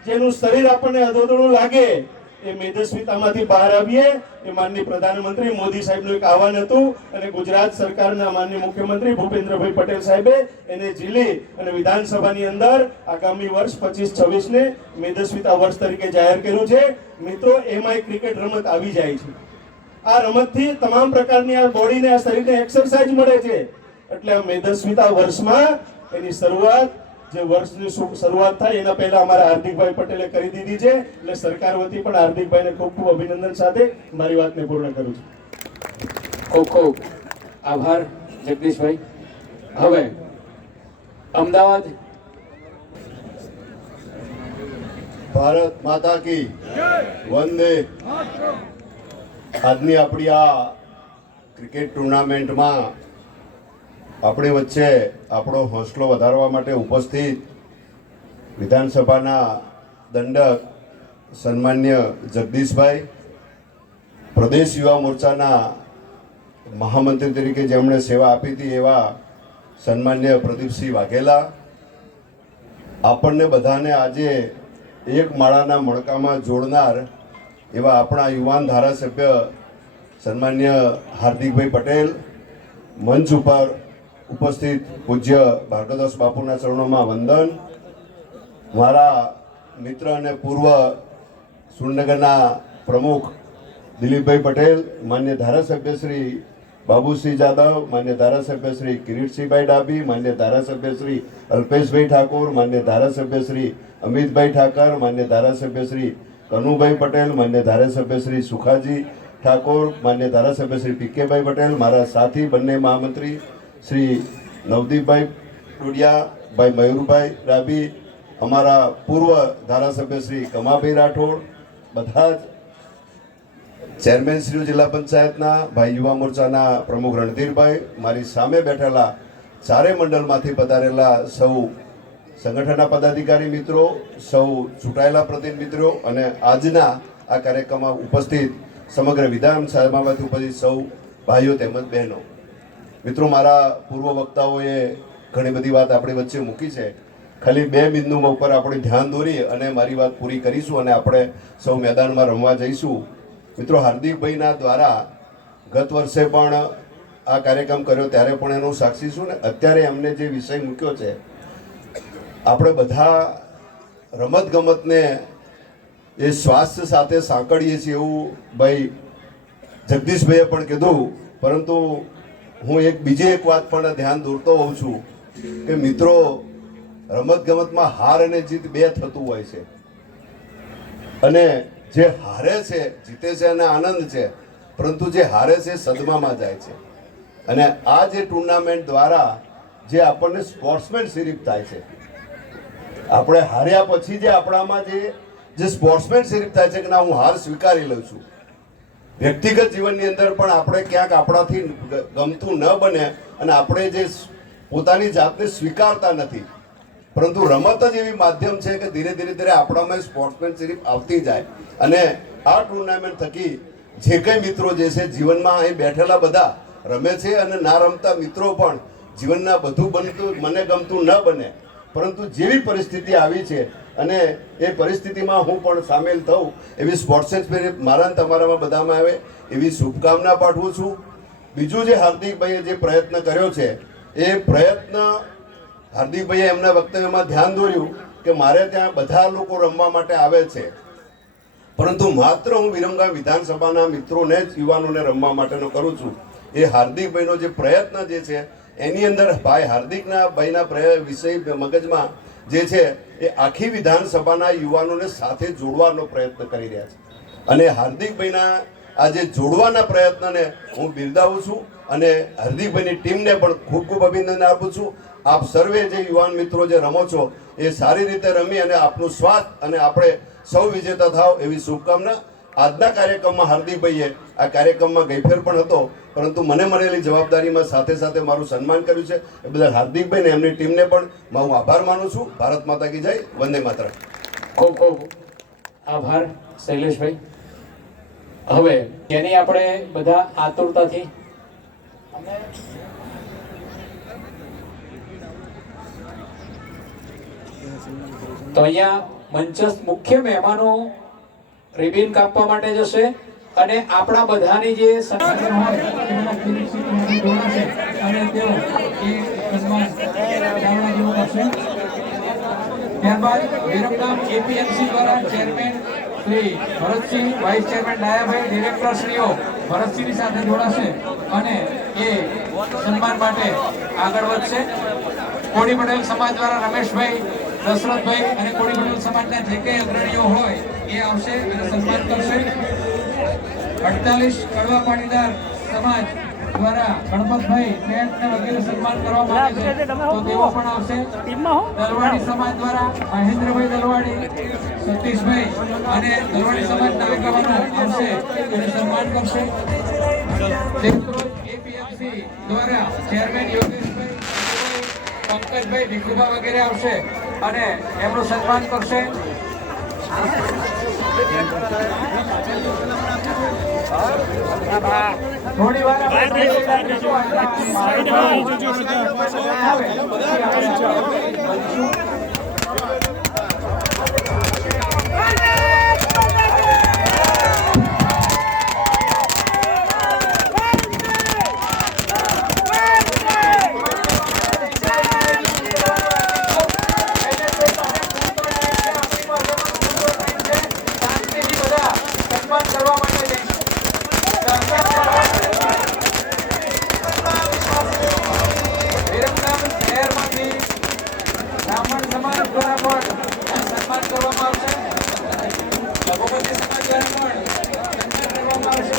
જેનું શરીર આપણને અધોધડું લાગે એ મેદસ્વીતામાંથી બહાર આવીએ એ માનનીય પ્રધાનમંત્રી મોદી સાહેબનું એક આહવાન હતું અને ગુજરાત સરકારના માનનીય મુખ્યમંત્રી ભૂપેન્દ્રભાઈ પટેલ સાહેબે એને ઝીલી અને વિધાનસભાની અંદર આગામી વર્ષ 25-26 ને મેદસ્વીતા વર્ષ તરીકે જાહેર કર્યું છે. મિત્રો, એમાં ક્રિકેટ રમત આવી જાય છે. આ રમતથી તમામ પ્રકારની આ બોડીને, આ શરીરને એક્સરસાઇઝ મળે છે. એટલે આ મેદસ્વીતા વર્ષમાં એની શરૂઆત, જે વર્ષની શરૂઆત થાય એના પહેલા અમારા હાર્દિકભાઈ પટેલે કરી દીધી છે. એટલે સરકાર વતી પણ હાર્દિકભાઈને ખૂબ ખૂબ અભિનંદન સાથે મારી વાતને પૂર્ણ કરું છું. ખૂબ ખૂબ આભાર જગદીશભાઈ. હવે અમદાવાદ. ભારત માતા કી વંદે. આજની આપણી આ ક્રિકેટ ટુર્નામેન્ટમાં આપણી વચ્ચે આપણો હોંસલો વધારવા માટે ઉપસ્થિત વિધાનસભાના દંડક સન્માન્ય જગદીશભાઈ, પ્રદેશ યુવા મોરચાના મહામંત્રી તરીકે જેમણે સેવા આપી હતી એવા સન્માન્ય પ્રદીપસિંહ વાઘેલા, આપણને બધાને આજે એક માળાના મણકામાં જોડનાર એવા આપણા યુવાન ધારાસભ્ય સન્માન્ય હાર્દિકભાઈ પટેલ, મંચ ઉપર ઉપસ્થિત પૂજ્ય ભાર્ગવદાસ બાપુના ચરણોમાં વંદન, મારા મિત્ર અને પૂર્વ સુરનગરના પ્રમુખ દિલીપભાઈ પટેલ, માન્ય ધારાસભ્ય શ્રી બાબુસિંહ જાદવ, માન્ય ધારાસભ્ય શ્રી કિરીટસિંહભાઈ ડાભી, માન્ય ધારાસભ્ય શ્રી અલ્પેશભાઈ ઠાકોર, માન્ય ધારાસભ્ય શ્રી અમિતભાઈ ઠાકર, માન્ય ધારાસભ્ય શ્રી કનુભાઈ પટેલ, માન્ય ધારાસભ્ય શ્રી સુખાજી ઠાકોર, માન્ય ધારાસભ્ય શ્રી પીકેભાઈ પટેલ, મારા સાથી બંને મહામંત્રી શ્રી નવદીપભાઈ ટોડિયા, ભાઈ મયુરભાઈ ડાભી, અમારા પૂર્વ ધારાસભ્ય શ્રી કમાભાઈ રાઠોડ, બધા જ ચેરમેન શ્રી જિલ્લા પંચાયતના, ભાઈ યુવા મોરચાના પ્રમુખ રણધીરભાઈ, મારી સામે બેઠેલા ચારે મંડળમાંથી પધારેલા સૌ સંગઠનના પદાધિકારી મિત્રો, સૌ ચૂંટાયેલા પ્રતિનિધિ મિત્રો અને આજના આ કાર્યક્રમમાં ઉપસ્થિત સમગ્ર વિધાનસભામાંથી ઉપસ્થિત સૌ ભાઈઓ તેમજ બહેનો મિત્રો, મારા પૂર્વ વક્તાઓએ ઘણી બધી વાત આપણી વચ્ચે મૂકી છે. ખાલી 2 બિંદુ ઉપર આપણે ધ્યાન દોરી અને મારી વાત પૂરી કરીશું અને આપણે સૌ મેદાનમાં રમવા જઈશું. મિત્રો, હાર્દિકભાઈના દ્વારા ગત વર્ષે પણ આ કાર્યક્રમ કર્યો ત્યારે પણ એનું સાક્ષી છું ને અત્યારે એમને જે વિષય મૂક્યો છે, આપણે બધા રમતગમતને એ સ્વાસ્થ્ય સાથે સાંકળીએ છીએ એવું ભાઈ જગદીશભાઈએ પણ કીધું. પરંતુ હું બીજી એક વાત પણ ધ્યાન દોરતો હોઉં છું કે મિત્રો, રમતગમતમાં હાર અને જીત 2 થતું હોય છે અને જે હારે છે જીતે છે અને આનંદ છે, પરંતુ જે હારે છે સદમામાં જાય છે. અને આ જે ટુર્નામેન્ટ દ્વારા જે આપણને સ્પોર્ટ્સમેનશિપ થાય છે, આપણે હાર્યા પછી જે આપણામાં જે સ્પોર્ટ્સમેનશિપ થાય છે કે ના હું હાર સ્વીકારી લઉં છું. વ્યક્તિગત જીવનની અંદર પણ આપણે ક્યાંક આપણાથી ગમતું ન બને અને આપણે જે પોતાની જાતને સ્વીકારતા નથી, પરંતુ રમત જ એવી માધ્યમ છે કે ધીરે ધીરે આપણામાં સ્પોર્ટ્સમેનશિપ આવતી જાય. અને આ ટુર્નામેન્ટ થકી જે કંઈ મિત્રો જે છે જીવનમાં અહીં બેઠેલા બધા રમે છે અને ના રમતા મિત્રો પણ જીવનના બધું બનતું મને ગમતું ન બને, પરંતુ જેવી પરિસ્થિતિ આવી છે અને એ પરિસ્થિતિમાં હું પણ સામેલ થઉં એવી સ્પોર્ટ્સમેનશિપ મારા તમારામાં બધામાં આવે એવી શુભકામના પાઠવું છું. બીજું જે હાર્દિકભાઈએ જે પ્રયત્ન કર્યો છે એ પ્રયત્ન હાર્દિકભાઈએ એમના વક્તવ્યમાં ધ્યાન દોર્યું કે મારે ત્યાં બધા લોકો રમવા માટે આવે છે, પરંતુ માત્ર હું વિરમગામ વિધાનસભાના મિત્રોને જ યુવાનોને રમવા માટેનો કરું છું. એ હાર્દિકભાઈનો જે પ્રયત્ન જે છે એની અંદર ભાઈ હાર્દિકના ભાઈના વિષય મગજમાં જે છે એ આખી વિધાનસભાના યુવાનોને સાથે જોડવાનો પ્રયત્ન કરી રહ્યા છે. અને હાર્દિકભાઈના આ જે જોડવાના પ્રયત્નને હું બિરદાવું છું અને હાર્દિકભાઈની ટીમને પણ ખૂબ ખૂબ અભિનંદન આપું છું. આપ સર્વે જે યુવાન મિત્રો જે રમો છો એ સારી રીતે રમી અને આપનું સ્વાસ્થ્ય અને આપણે સૌ વિજેતા થાવ એવી શુભકામના. આજના કાર્યક્રમમાં હાર્દિકભાઈએ આ કાર્યક્રમમાં ગઈફેર પણ હતો, પરંતુ મને મળેલી જવાબદારીમાં સાથે સાથે મારું સન્માન કર્યું છે એ બદલ હાર્દિકભાઈ ને એમની ટીમને પણ હું આભાર માનું છું. ભારત માતા કી જય, વંદે માતરમ. ખૂબ ખૂબ આભાર શૈલેષભાઈ. હવે તેની આપણે બધા આતુરતાથી તો અહીંયા મંચસ્થ મુખ્ય મહેમાનો રિબિન કાપવા માટે જશે અને આપણા બધાની જે સંગઠન હોય તેના કિરીટસિંહમાંથી જોડાશે અને તેઓ એ સન્માન જાણવા જેવું કરશે. ત્યારબાદ વિરમગામ એપીએમસી દ્વારા chairman Shri Bharatsinh, vice chairman Dayabhai, director શ્રીઓ ભરતસિંહની સાથે જોડાશે અને એ સન્માન માટે આગળ વધશે. કોળી પટેલ સમાજ દ્વારા રમેશભાઈ, દશરથભાઈ અને કોળી પટેલ સમાજના જે કંઈ અગ્રણીઓ હોય એ આવશે અને સન્માન કરશે. 48 કડવા પાટીદાર સમાજ દ્વારા ગણપતભાઈ પેટને વગેરે સન્માન કરવામાં આવે છે તો તેઓ પણ આવશે. દલવાડી સમાજ દ્વારા મહેન્દ્રભાઈ દલવાડી, સતીશભાઈ અને દલવાડી સમાજના આગેવાનો આવશે અને સન્માન કરશે. એપીએમસી દ્વારા ચેરમેન યોગેશભાઈ, પંકજભાઈ, ભીખુભા વગેરે આવશે અને એમનું સન્માન કરશે. થોડી વાર કરવા માટે સન્માન કરવામાં આવશે. લઘુમતી સમાજ દ્વારા પણ સન્માન કરવામાં આવશે.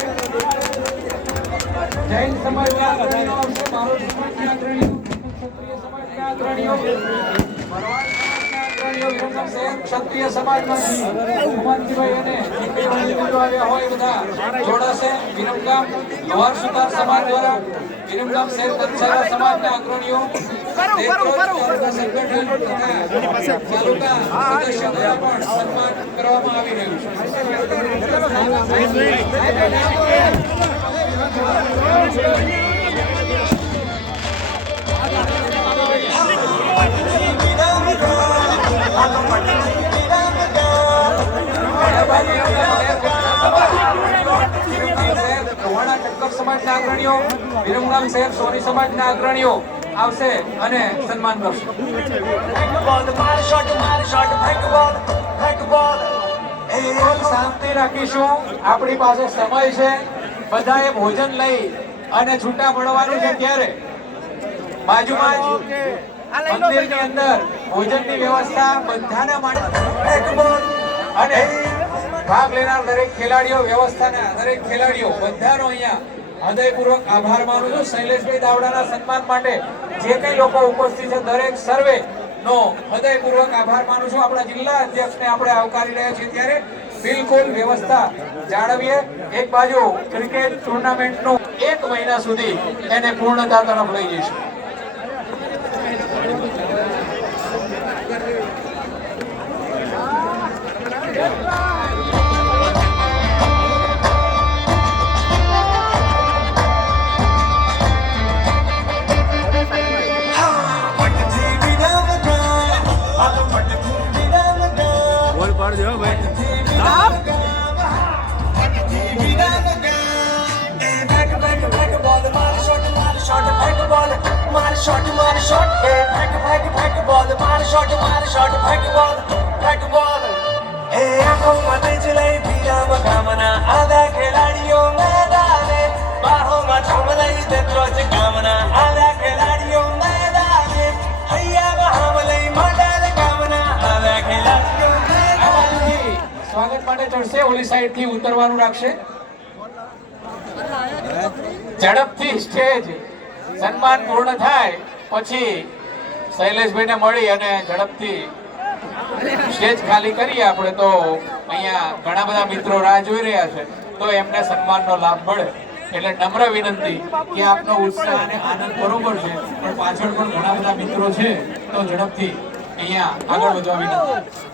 જૈન સમાજના અગ્રણીઓ આવશે, મારો સમાજના અગ્રણીઓ, ક્ષત્રિય સમાજના અગ્રણીઓ, ભરવાડ સમાજના અગ્રણીઓ, વિરમગામ શહેર ક્ષત્રિય સમાજમાંથી ઉમંતીભાઈ અને દીકરીઓ આવ્યા હોય બધા જોડાશે. વિરમગામ ગવાર સુતાર સમાજ દ્વારા વિરમગામ શહેર કંસારા સમાજના અગ્રણીઓ, દેશરોજ તાલુકા સંગઠન તથા તાલુકા સદસ્યો દ્વારા પણ સન્માન કરવામાં આવી રહ્યું છે. સમાજના અગ્રણીઓ, વિરમગામ શહેર સોની સમાજના અગ્રણીઓ આવશે અને સન્માન કરશે. શાંતિ રાખીશું, આપણી પાસે સમય છે, બધાએ ભોજન લઈ અને છૂટા પડવાનું છે. ત્યારે બાજુમાં જ મંદિરની અંદર ભોજનની વ્યવસ્થા બધાના માટે અને ભાગ લેનાર દરેક ખેલાડીઓ, વ્યવસ્થાના દરેક ખેલાડીઓ બધાનો અહીંયા હૃદયપૂર્વક આભાર માનું છું. શૈલેષભાઈ દાવડાના સન્માન માટે જે કઈ લોકો ઉપસ્થિત છે દરેક સર્વે નો હૃદયપૂર્વક આભાર માનું છું. આપણા જિલ્લા અધ્યક્ષને આપણે આવકારી રહ્યા છીએ. ત્યારે બિલકુલ વ્યવસ્થા જાળવીએ. એક બાજુ ક્રિકેટ ટુર્નામેન્ટનું 1 મહિના સુધી એને પૂર્ણતા તરફ લઈ જઈશું. સ્વાગત માટે ચડશે, ઓલી સાઈડ થી ઉતરવાનું રાખશે. ઝડપથી સ્ટેજ સન્માન પૂર્ણ થાય પછી શૈલેષભાઈને મળી અને ઝડપથી સ્ટેજ ખાલી કરીએ આપણે. તો અહીંયા ઘણા બધા મિત્રો રાહ જોઈ રહ્યા છે, તો એમને સન્માનનો લાભ મળે. એટલે નમ્ર વિનંતી કે આપનો ઉત્સાહ અને આનંદ બરોબર છે, પણ પાછળ પણ ઘણા બધા મિત્રો છે, તો ઝડપથી અહીંયા આગળ વધવા વિનંતી.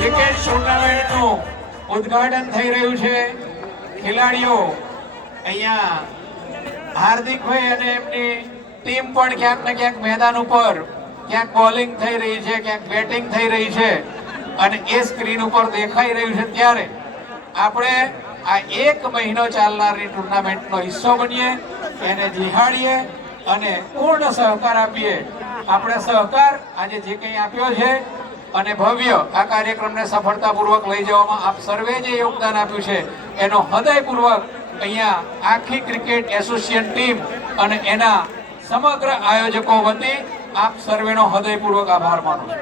ક્રિકેટ ટુર્નામેન્ટનું ઉદ્ઘાટન થઈ રહ્યું છે. ખેલાડીઓ અહીંયા હાર્દિકભાઈ અને એમની ટીમ પણ ક્યાંક ને ક્યાંક મેદાન ઉપર ક્યાંક બોલિંગ થઈ રહી છે, ક્યાંક બેટિંગ થઈ રહી છે અને એ સ્ક્રીન ઉપર દેખાઈ રહ્યું છે. ત્યારે આપણે આ 1 મહિનો ચાલનારી ટુર્નામેન્ટનો હિસ્સો બનીએ, એને જીહાડીએ અને પૂર્ણ સહકાર આપીએ. આપણે સહકાર આજે જે કંઈ આપ્યો છે અને ભવ્ય આ કાર્યક્રમને સફળતાપૂર્વક લઈ જવામાં આપ સર્વે જે યોગદાન આપ્યું છે એનો હૃદયપૂર્વક અહીંયા આખી ક્રિકેટ એસોસિએશન ટીમ અને એના સમગ્ર આયોજકો વતી આપ સર્વેનો હૃદયપૂર્વક આભાર માનું છું.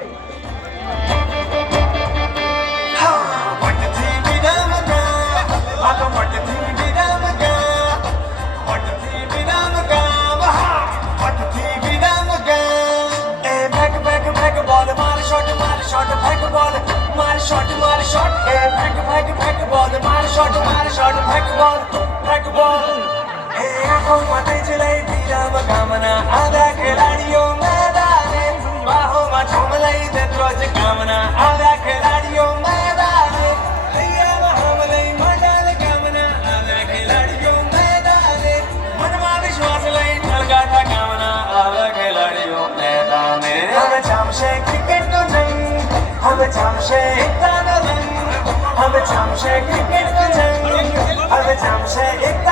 Come shake, જામશે એક